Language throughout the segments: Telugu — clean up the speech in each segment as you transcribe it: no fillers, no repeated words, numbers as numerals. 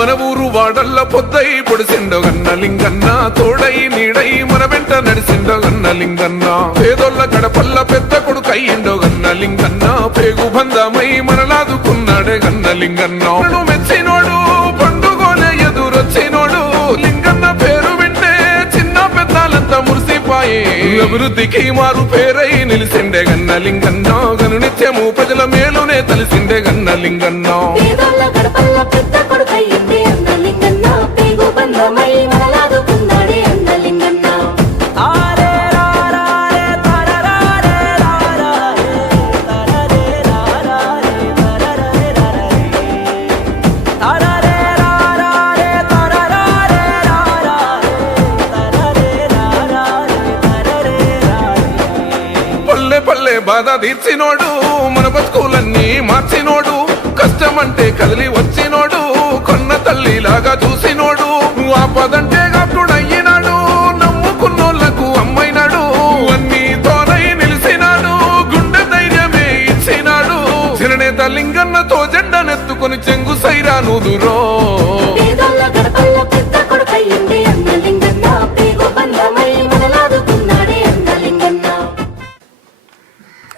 మన ఊరు వాడల్ల పొద్దై పొడిసిండో గన్న లింగన్న, తోడై నీడై మన వెంట నడిసిండో గన్న లింగన్న, పేదోళ్ళ గడపల్ల పెద్ద కొడుకు అయ్యిండో గన్న లింగన్న, పేగు బంధమై మనలాదుకున్నాడే గన్న లింగన్న. మెచ్చినోడు పండుగోలే ఎదురొచ్చినోడు, లింగన్న పేరు వింటే చిన్న పెద్దాలంతా మురిసిపాయే, అభివృద్ధికి మారు పేరై నిలిసిండే గన్న లింగన్న, గను నిత్యము ప్రజల మేలునే తలిసిండే గన్న లింగన్న. బాధ తీర్చినోడు, మన బతుకులన్నీ మార్చినోడు, కష్టమంటే కదిలి వచ్చినోడు, కొన్న తల్లిలాగా చూసినోడు, ఆపదంటే గప్పుడయ్యినాడు, నమ్ముకున్నోళ్లకు అమ్మైనాడు, అన్నీ తోనై నిలిచినాడు, గుండె ధైర్యమే ఇచ్చినాడు, చిరనేత లింగన్నతో జెండనెత్తుకొని చెంగు సైరా నూదురో.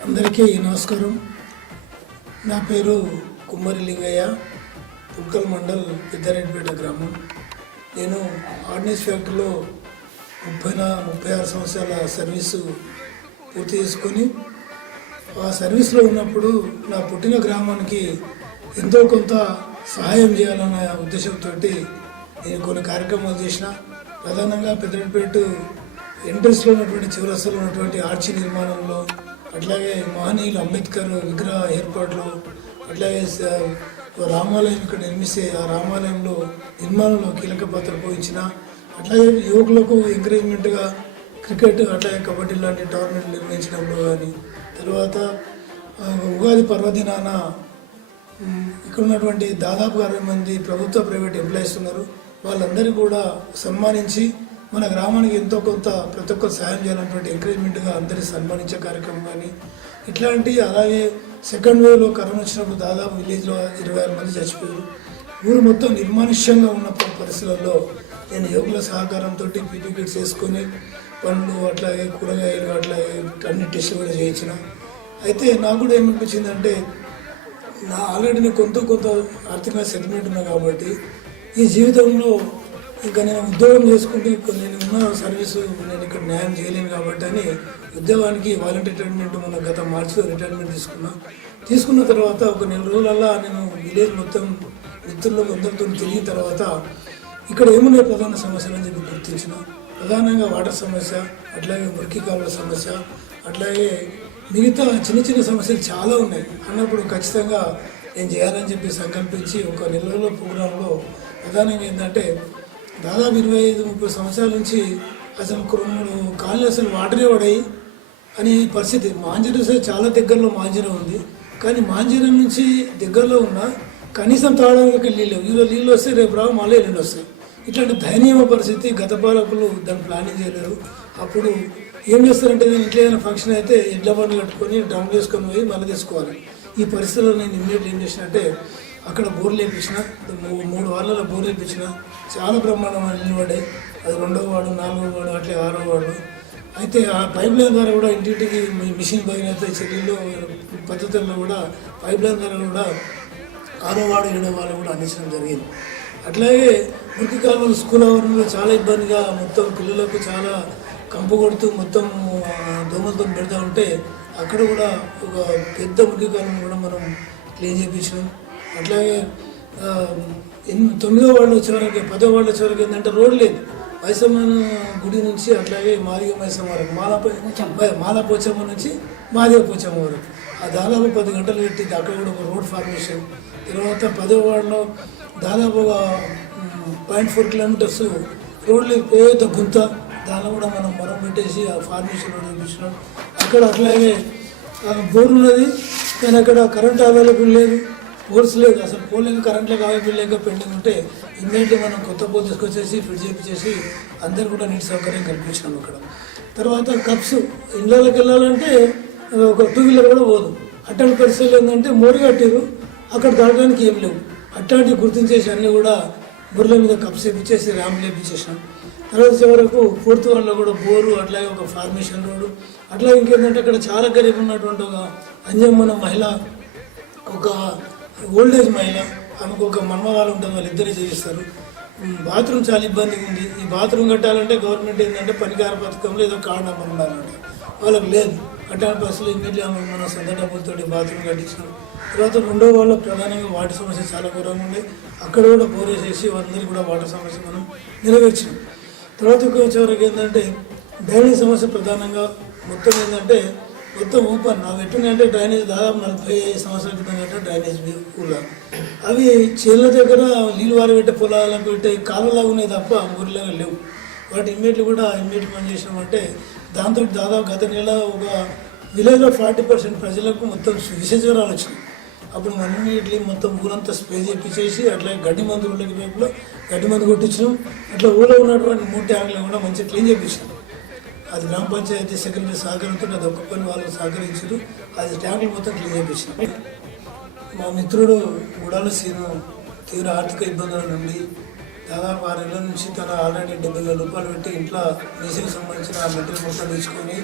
అందరికీ నమస్కారం. నా పేరు కుమ్మరి లింగయ్య, పుల్కల్ మండల్ పెద్దారెడ్డిపేట గ్రామం. నేను ఆర్డినెన్స్ ఫ్యాక్టరీలో 36 సంవత్సరాల సర్వీసు పూర్తి చేసుకొని ఆ సర్వీస్లో ఉన్నప్పుడు నా పుట్టిన గ్రామానికి ఎంతో కొంత సహాయం చేయాలన్న ఉద్దేశంతో నేను కొన్ని కార్యక్రమాలు చేసిన. ప్రధానంగా పెద్దారెడ్డిపేట ఎంట్రన్స్లో ఉన్నటువంటి చివరస్తలో ఉన్నటువంటి ఆర్చి నిర్మాణంలో, అట్లాగే మహనీయులు అంబేద్కర్ విగ్రహ ఏర్పాట్లు, అట్లాగే రామాలయం ఇక్కడ నిర్మిస్తే ఆ రామాలయంలో నిర్మాణంలో కీలక పాత్ర పోయించిన, అట్లాగే యువకులకు ఎంకరేజ్మెంట్గా క్రికెట్ అట్లాగే కబడ్డీ లాంటి టోర్నమెంట్ నిర్వహించడంలో కానీ, తర్వాత ఉగాది పర్వదినాన ఇక్కడ ఉన్నటువంటి దాదాపు 60 మంది ప్రభుత్వ ప్రైవేట్ ఎంప్లాయీస్ ఉన్నారు. వాళ్ళందరినీ కూడా సన్మానించి మన గ్రామానికి ఎంతో కొంత ప్రతి ఒక్కరు సాయం చేయాలన్నటువంటి ఎంకరేజ్మెంట్గా అందరినీ సన్మానించే కార్యక్రమం కానీ ఇట్లాంటి. అలాగే సెకండ్ వేవ్లో కరోనా వచ్చినప్పుడు దాదాపు విలేజ్లో 26 మంది చచ్చిపోయారు. ఊరు మొత్తం నిర్మానుష్యంగా ఉన్న పరిస్థితుల్లో నేను యువకుల సహకారంతో పీపీ కిట్స్ వేసుకొని పండ్లు అట్లాగే కూరగాయలు అట్లాగే అన్ని టెస్టులు కూడా చేయించిన. అయితే నాకు కూడా ఏమనిపించిందంటే, ఆల్రెడీ నేను కొంత ఆర్థికంగా సెటిల్మెంట్ ఉన్నా కాబట్టి ఈ జీవితంలో ఇంకా నేను ఉద్యోగం చేసుకుంటూ నేను ఉన్న సర్వీసు నేను ఇక్కడ న్యాయం చేయలేను కాబట్టి అని ఉద్యోగానికి వాలంటీర్ రిటైర్మెంట్ మన గత మార్చిలో రిటైర్మెంట్ తీసుకున్న తర్వాత ఒక 4 రోజులల్లా నేను విలేజ్ మొత్తం మిత్రుల్లో అందరితో తిరిగిన తర్వాత ఇక్కడ ఏమున్నాయి ప్రధాన సమస్యలు అని చెప్పి గుర్తించిన. ప్రధానంగా వాటర్ సమస్య, అట్లాగే మురికి కాలువల సమస్య, అట్లాగే మిగతా చిన్న సమస్యలు చాలా ఉన్నాయి అన్నప్పుడు ఖచ్చితంగా నేను చేయాలని చెప్పి సంకల్పించి ఒక 4 రోజుల ప్రోగ్రాంలో ప్రధానంగా ఏంటంటే, దాదాపు 25-30 సంవత్సరాల నుంచి అసలు కొన్ని కాళ్ళు అసలు వాటరే పడాయి అనే పరిస్థితి. మాంజీరం చాలా దగ్గరలో మాంజీరం ఉంది, కానీ మాంజీరం నుంచి దగ్గరలో ఉన్న కనీసం తాగడానికి నీళ్ళు, ఈరోజు నీళ్ళు వస్తే రేపు రావు మళ్ళీ ఎల్లుండి వస్తాయి. ఇట్లాంటి దయనీయ పరిస్థితి. గత పాలకులు దాన్ని ప్లానింగ్ చేయలేరు. అప్పుడు ఏం చేస్తారంటే, ఇంట్లో ఏదైనా ఫంక్షన్ అయితే ఎడ్ల బండ్లు కట్టుకొని డ్రమ్ వేసుకొని పోయి మళ్ళీ తీసుకోవాలి. ఈ పరిస్థితుల్లో నేను ఇమ్మీడియట్ ఏం చేసినంటే, అక్కడ బోర్లు వేయించిన, 3 వార్లలో బోర్లు వేయించిన. చాలా బ్రహ్మాండమైన నీళ్ళు పడ్డాయి. అది 2వ వార్డు, 4వ వార్డు, అట్లే 6వ వార్డు. అయితే ఆ పైప్ లైన్ ద్వారా కూడా ఇంటింటికి మిషన్ పోయినైతే చెల్లిలో పద్ధతుల్లో కూడా పైప్ లైన్ ద్వారా కూడా 6వ వార్డు, 7వ వార్డు కూడా అందించడం జరిగింది. అట్లాగే మురికి కాలువలు స్కూల్ ఆవరణలో చాలా ఇబ్బందిగా మొత్తం పిల్లలకు చాలా కంపు కొడుతూ మొత్తం దోమలతో పెడతా ఉంటే అక్కడ కూడా ఒక పెద్ద మురికి కాలువను కూడా మనం క్లీన్ చేయించినాం. అట్లాగే 9వ వార్డు వచ్చేవరకు 10వ వార్డు వచ్చేవరకు ఏంటంటే రోడ్ లేదు. మైసమ్మ గుడి నుంచి అట్లాగే మాదిగ మైసమ్మ వరకు, మాలాపోచమ్మ నుంచి మాదిగ పోచమ్మ వరకు ఆ దాదాపు 10 గంటలు పెట్టింది. అక్కడ కూడా ఒక రోడ్ ఫార్మేషన్. తర్వాత 10వ వార్డులో దాదాపు 0.4 కిలోమీటర్స్ రోడ్లు పేద గుంత, దానిలో కూడా మనం మొరం పెట్టేసి ఆ ఫార్మేషన్ రోడ్ చూపించినాం. అక్కడ అట్లాగే బోర్ ఉన్నది, కానీ అక్కడ కరెంట్ అవైలబుల్ లేదు, బోర్స్ లేదు, అసలు పోలేక కరెంట్లకు అవైలబుల్ లేక పెండింగ్ ఉంటే ఇమ్మీడియట్లీ మనం కొత్త బోర్ తీసుకొచ్చేసి ఫిట్ చేయించేసి అందరు కూడా నీటి సౌకర్యం కల్పించినాం అక్కడ. తర్వాత కప్స్ ఇళ్ళకి వెళ్ళాలంటే ఒక 2 వీలర్ కూడా పోదు. అట్లాంటి పరిస్థితులు ఏంటంటే మోరి కట్టారు, అక్కడ దాటడానికి ఏం లేవు. అట్లాంటివి గుర్తించేసి అన్నీ కూడా బుర్రల మీద కప్స్ వేపించేసి ర్యాంప్ వేపించేసాం. తర్వాత చివరకు 4th వార్డులో కూడా బోరు, అట్లాగే ఒక ఫార్మేషన్ రోడ్డు, అట్లా ఇంకేంటంటే అక్కడ చాలా గరీబ్ ఉన్నటువంటి ఒక అంజమ్మన మహిళ, ఒక ఓల్డేజ్ మహిళ, ఆమెకు ఒక మనమరాలు ఉంటుంది, వాళ్ళిద్దరే జీవిస్తారు. బాత్రూమ్ చాలా ఇబ్బందిగా ఉంది. ఈ బాత్రూమ్ కట్టాలంటే గవర్నమెంట్ ఏంటంటే పనికార పథకంలో ఏదో కార్డు నెంబర్ ఉండాలంట, వాళ్ళకి లేదు. అట్లాంటి బస్సులు ఇమ్మీడియట్లీ మన సొంత డబ్బులతో బాత్రూమ్ కట్టించాం. తర్వాత 2వ వార్డులో ప్రధానంగా వాటర్ సమస్య చాలా ఘోరంగా ఉంది. అక్కడ కూడా బోర్ వేసేసి అందరికీ కూడా వాటర్ సమస్య మనం నెరవేర్చాం. తర్వాత వచ్చేవరకు ఏంటంటే డ్రైనేజ్ సమస్య ప్రధానంగా మొత్తం ఏంటంటే మొత్తం ఓపెన్ అవి ఎట్లున్నాయంటే డ్రైనేజ్ దాదాపు 45 సంవత్సరాల క్రితం కంటే డ్రైనేజ్ ఊళ్ళో అవి చేళ్ళ దగ్గర నీళ్ళు వారబెట్టే పొలాలకు పెట్టే కాలువలాగా ఉన్నాయి తప్ప ఊరిలాగా లేవు. వాటి ఇమ్మీడియట్లీ పని చేసినామంటే దాంతో దాదాపు గత నెల ఒక విలేజ్లో 40% ప్రజలకు మొత్తం విష జ్వరాలు వచ్చినాయి. అప్పుడు అన్నింటినీ మొత్తం ఊరంతా స్ప్రే చేయించేసి అట్లా గడ్డి మందు ఊళ్ళకి వైపులో గడ్డి మందు కొట్టించినాం. అట్లా ఊళ్ళో ఉన్నటువంటి 3 ట్యాంకులు కూడా మంచిగా క్లీన్ చేయించినాం. అది గ్రామ పంచాయతీ సెక్రటరీ సహకరించు, అది ఒక్క పని వాళ్ళు సహకరించారు. అది ట్యాంకులు మొత్తం క్లీన్ చేయించినాం. మా మిత్రుడు గుడాల సీను తీవ్ర ఆర్థిక ఇబ్బందుల నుండి దాదాపు 6 నెలల నుంచి తన ఆల్రెడీ 70,000 రూపాయలు పెట్టి ఇంట్లో మీసేకి సంబంధించిన ఆ మెటీరియల్ మొత్తం తెచ్చుకొని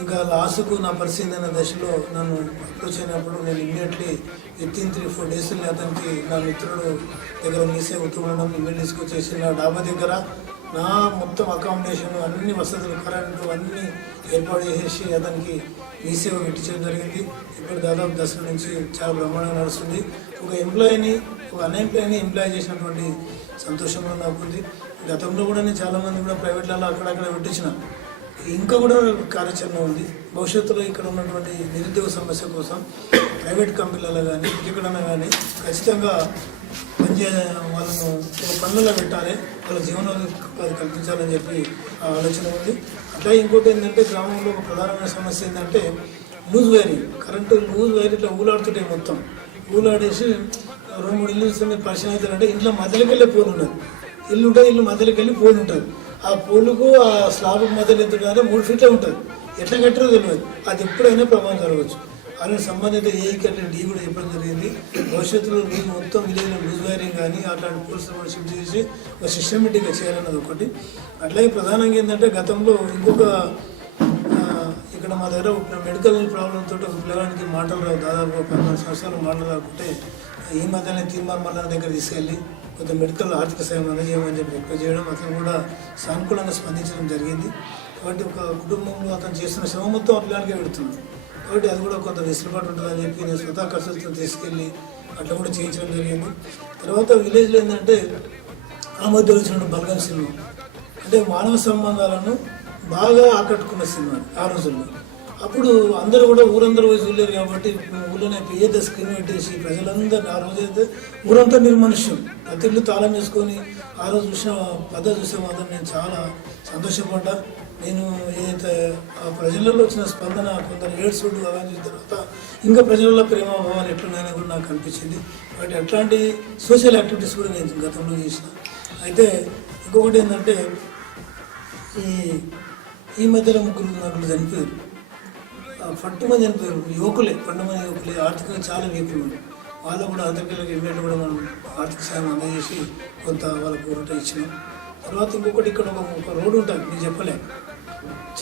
ఇంకా లాస్ట్కు నా పరిస్థితి అనే దశలో నన్ను అప్రోచ్ అయినప్పుడు నేను ఇమ్మీడియట్లీ వితిన్ 3-4 డేస్ అతనికి నా మిత్రుడు దగ్గర మీసే ఉత్తమడం ఇమ్మీడియట్ తీసుకొచ్చేసి నా డాబా దగ్గర నా మొత్తం అకామిడేషన్ అన్ని వసతులు కరెంటు అన్నీ ఏర్పాటు చేసేసి అతనికి మీసేవ పెట్టించడం జరిగింది. ఇప్పుడు దాదాపు దశల నుంచి చాలా బ్రహ్మాండంగా నడుస్తుంది. ఒక ఎంప్లాయీని, ఒక అన్ఎంప్లాయీని ఎంప్లాయ్ చేసినటువంటి సంతోషం కూడా నాకు ఉంది. గతంలో కూడా నేను చాలామంది కూడా ప్రైవేట్లలో అక్కడక్కడ పెట్టించిన, ఇంకా కూడా కార్యాచరణ ఉంది. భవిష్యత్తులో ఇక్కడ ఉన్నటువంటి నిరుద్యోగ సమస్య కోసం ప్రైవేట్ కంపెనీలలో కానీ ఎక్కడైనా కానీ ఖచ్చితంగా వాళ్ళను పనులలో పెట్టాలి, వాళ్ళ జీవనోపాధి కల్పించాలని చెప్పి ఆలోచన ఉంది. అట్లా ఇంకోటి ఏంటంటే గ్రామంలో ఒక ప్రధానమైన సమస్య ఏంటంటే loose wiring, current loose wire ఇట్లా ఊలాడుతుంటాయి. మొత్తం ఊలాడేసి 2-3 ఇల్లు మీరు పరిచయం అవుతారంటే ఇంట్లో మధ్యలోకి వెళ్ళే పోలు ఉండదు. ఇల్లు ఉంటుంది, ఇల్లు మధ్యలోకి వెళ్ళి పోలు ఉంటుంది. ఆ పోలుకు ఆ స్లాబ్కు మధ్యలో ఎంత ఉంటుందంటే 3 ఫీట్లే ఉంటుంది. ఎట్లా కట్టారో తెలియదు. అది ఎప్పుడైనా ప్రమాదం జరగవచ్చు. అలాంటి సంబంధిత ఏఈకి డీ కూడా చెప్పడం జరిగింది. భవిష్యత్తులో మీరు మొత్తం విలేజ్లో లూజ్ వైరింగ్ కానీ అట్లాంటి పోల్స్లో కూడా షిఫ్ట్ చేసి ఒక సిస్టమేటిక్గా చేయాలన్నది ఒకటి. అట్లాగే ప్రధానంగా ఏంటంటే గతంలో ఇంకొక ఇక్కడ మా దగ్గర మెడికల్ ప్రాబ్లంతో ఒక పిల్లగానికి మాటలు రావు, దాదాపు 14 సంవత్సరాలు మాటలు రాకుంటే ఈ మధ్యనే తీర్మానం మళ్ళీ దగ్గర తీసుకెళ్ళి కొంత మెడికల్ ఆర్థిక సాయం అందజేయమని చెప్పి ఎక్కువ చేయడం, అతను కూడా సానుకూలంగా స్పందించడం జరిగింది. కాబట్టి ఒక కుటుంబంలో అతను చేస్తున్న శ్రమ మొత్తం ఆ పిల్లలకే పెడుతుంది. కాబట్టి అది కూడా కొంత వెసులుబాటు ఉంటుందని చెప్పి నేను స్వతహా ఖర్చులతో తీసుకెళ్ళి అట్లా కూడా చేయించడం జరిగింది. తర్వాత విలేజ్లో ఏంటంటే ఆ మధ్య వచ్చిన బలగం సినిమా అంటే మానవ సంబంధాలను బాగా ఆకట్టుకున్న సినిమా ఆ రోజుల్లో. అప్పుడు అందరూ కూడా ఊరందరూ పోయి చూడలేరు కాబట్టి ఊళ్ళోనే పెద్ద స్క్రీన్ పెట్టేసి ప్రజలందరూ ఆ రోజైతే ఊరంతా నిర్మనుష్యం, ప్రతి ఇల్లు తాళం వేసుకొని ఆ రోజు చూసిన పద్ధతి చూసే మాత్రం నేను చాలా సంతోషపడ్డా. నేను ఏదైతే ఆ ప్రజలలో వచ్చిన స్పందన, కొందరు ఏడ్చుడు అవన్నీ చూసిన తర్వాత ఇంకా ప్రజలలో ప్రేమ భావాలు ఎట్లున్నాయని కూడా నాకు అనిపించింది. కాబట్టి అట్లాంటి సోషల్ యాక్టివిటీస్ కూడా నేను గతంలో చేసిన. అయితే ఇంకొకటి ఏంటంటే ఈ మధ్యలో 3 చనిపోయారు, 12 మంది చనిపోయారు. యువకులే, 12 మంది యువకులే, ఆర్థికంగా చాలా వీకులు. వాళ్ళు కూడా అందరికీ ఇమ్మీడియట్ కూడా మనం ఆర్థిక సాయం అందజేసి కొంత వాళ్ళకు ఊరట ఇచ్చినాం. తర్వాత ఇంకొకటి ఇక్కడ ఒక రోడ్డు ఉంటుంది, నేను చెప్పలేను,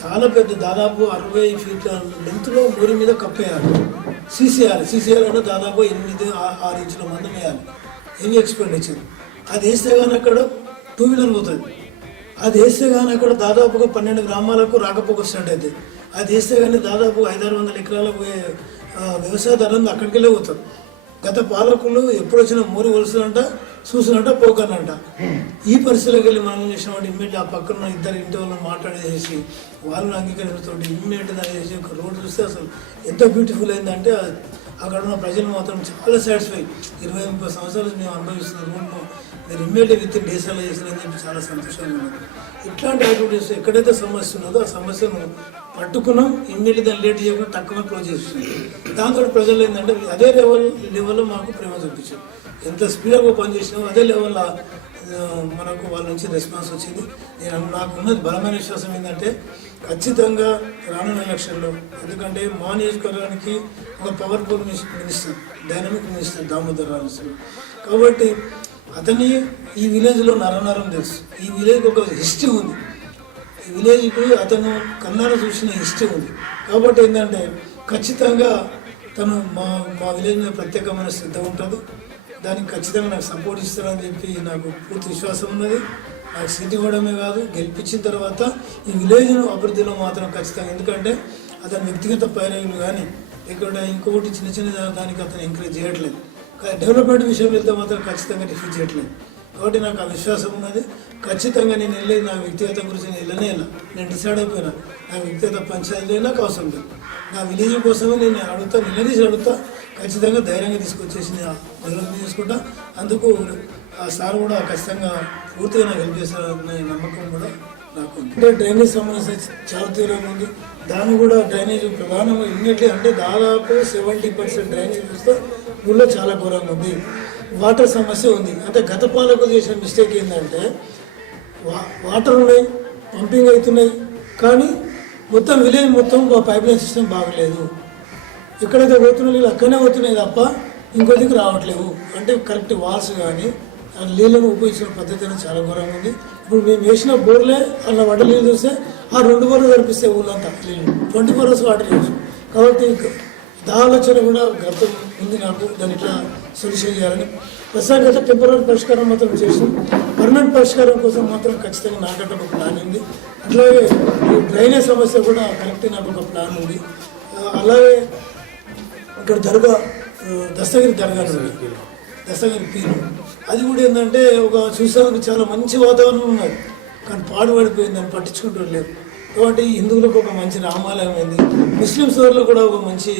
చాలా పెద్ద, దాదాపు 60 ఫీట్ల లెంత్లో ఊరి మీద కప్పేయాలి. సీసీఆర్ అంటే దాదాపు 8-6 ఇంచుల మందం వేయాలి. Heavy expenditure. అది వేస్తే కానీ అక్కడ 2 వీలర్ పోతుంది. అది వేస్తే కానీ అక్కడ దాదాపుగా 12 గ్రామాలకు రాకపోక స్టార్ట్ అవుతుంది. అది వేస్తే కానీ దాదాపు 500-600 ఎకరాల పోయే వ్యవసాయదారులు అక్కడికి వెళ్ళే పోతారు. గత పాలకులు ఎప్పుడు వచ్చినా మోరి వలసలంట, చూసినంట, పోకనంట. ఈ పరిస్థితిలోకి వెళ్ళి మనం చేసినప్పుడు ఇమ్మీడియట్ ఆ పక్కన 2 ఇంటి వాళ్ళని మాట్లాడేసి వాళ్ళని అంగీకరించతో ఇమ్మీడియట్ దాన్ని చేసి ఒక రోడ్డు చూస్తే అసలు ఎంత బ్యూటిఫుల్ అయిందంటే అక్కడ ఉన్న ప్రజలు మాత్రం చాలా సాటిస్ఫై. 20-30 సంవత్సరాలు మేము అనుభవిస్తున్న రోడ్ను మీరు ఇమ్మీడియట్ విత్ డేసాలో చేసినని చెప్పి చాలా సంతోషంగా ఉన్నది. ఇట్లాంటి యాక్టివిటీస్ ఎక్కడైతే సమస్య ఉన్నదో ఆ సమస్యను పట్టుకున్నాం, ఇమ్మీడియట్ దాన్ని లేట్ చేయకుండా తక్కువ క్లోజ్ చేస్తున్నాం. దాంతో ప్రజలు ఏంటంటే అదే లెవెల్లో మాకు ప్రేమ చూపించారు. ఎంత స్పీడ్గా పనిచేసినామో అదే లెవెల్లో మనకు వాళ్ళ నుంచి రెస్పాన్స్ వచ్చింది. నాకు ఉన్నది బలమైన విశ్వాసం ఏంటంటే ఖచ్చితంగా రానున్న ఎలక్షన్లో, ఎందుకంటే మా నియోజకవర్గానికి ఒక powerful minister, dynamic minister Damodar Rao. కాబట్టి అతని ఈ విలేజ్లో నరనరం తెలుసు. ఈ విలేజ్కి ఒక హిస్టరీ ఉంది. ఈ విలేజ్కి అతను కన్నారా చూసిన హిస్టరీ ఉంది. కాబట్టి ఏంటంటే ఖచ్చితంగా తను మా విలేజ్ మీద ప్రత్యేకమైన శ్రద్ధ ఉంటుంది. దానికి ఖచ్చితంగా నాకు సపోర్ట్ ఇస్తారని చెప్పి నాకు పూర్తి విశ్వాసం ఉన్నది. నాకు సీట్ ఇవ్వడమే కాదు, గెలిపించిన తర్వాత ఈ విలేజ్ను అభివృద్ధిలో మాత్రం ఖచ్చితంగా, ఎందుకంటే అతని వ్యక్తిగత పైరవులు కానీ ఇక్కడ ఇంకొకటి చిన్న చిన్న దానికి అతను ఎంకరేజ్ చేయట్లేదు. కానీ డెవలప్మెంట్ విషయం వెళ్తే మాత్రం ఖచ్చితంగా డిఫీట్ చేయట్లేదు. కాబట్టి నాకు ఆ విశ్వాసం ఉన్నది. ఖచ్చితంగా నేను వెళ్ళేది నా వ్యక్తిగతం గురించి నేను వెళ్ళనే వెళ్ళా. నేను డిసైడ్ అయిపోయినా నా వ్యక్తిగత పంచాయతీలో నాకు అవసరం లేదు. నా విలేజ్ కోసమే నేను అడుగుతా, నిలదీసి అడుగుతా. ఖచ్చితంగా ధైర్యంగా తీసుకొచ్చేసి నేను డెవలప్మెంట్ చేసుకుంటా. అందుకు ఆ సార్ కూడా ఖచ్చితంగా పూర్తిగా నాకు హెల్ప్ చేస్తారనే నమ్మకం కూడా నాకు ఉంది. అంటే డ్రైనేజ్ సమస్య చాలా తీవ్రంగా ఉంది. దాన్ని కూడా డ్రైనేజ్ ప్రధానంగా ఇమ్మీడియట్లీ అంటే దాదాపు 70% డ్రైనేజ్ చూస్తే ఊళ్ళో చాలా ఘోరంగా ఉంది. వాటర్ సమస్య ఉంది. అంటే గత పాలకులు చేసిన మిస్టేక్ ఏంటంటే వాటర్ ఉన్నాయి, పంపింగ్ అవుతున్నాయి, కానీ మొత్తం విలేజ్ మొత్తం పైప్ లైన్ సిస్టమ్ బాగలేదు. ఎక్కడైతే పోతున్న నీళ్ళు అక్కడనే పోతున్నాయి తప్ప ఇంకో దిక్కు రావట్లేవు. అంటే కరెక్ట్ వాల్స్ కానీ ఆ నీళ్ళను ఉపయోగించిన పద్ధతి అనేది చాలా ఘోరంగా ఉంది. ఇప్పుడు మేము వేసిన బోర్లే అలా వడ్డ నీళ్ళు చూస్తే ఆ 2 బోర్లు కనిపిస్తాయి ఊళ్ళంతా నీళ్ళు 24 hours వాటర్ యూజ్. కాబట్టి ఆలోచన కూడా గతం ఉంది నాకు, దాన్ని ఇట్లా సొల్యూషన్ చేయాలని. ప్రస్తుతానికి అయితే టెంపరీ పరిష్కారం మాత్రం చేసాం. పర్మనెంట్ పరిష్కారం కోసం మాత్రం ఖచ్చితంగా నాకంటే ఒక ప్లాన్ ఉంది. అట్లాగే ఈ డ్రైనేజ్ సమస్య కూడా కరెక్ట్ నాకు ఒక ప్లాన్ ఉంది. అలాగే ఇక్కడ దర్గా దస్తగిరి దర్గా ఉంది, దస్తగిరి పీరు. అది కూడా ఏంటంటే ఒక చూసేందుకు చాలా మంచి వాతావరణం ఉన్నది, కానీ పాడుపడిపోయింది, దాన్ని పట్టించుకుంటూ లేదు. కాబట్టి హిందువులకు ఒక మంచి రామాలయం అయింది, ముస్లిం సోదరులు కూడా ఒక మంచి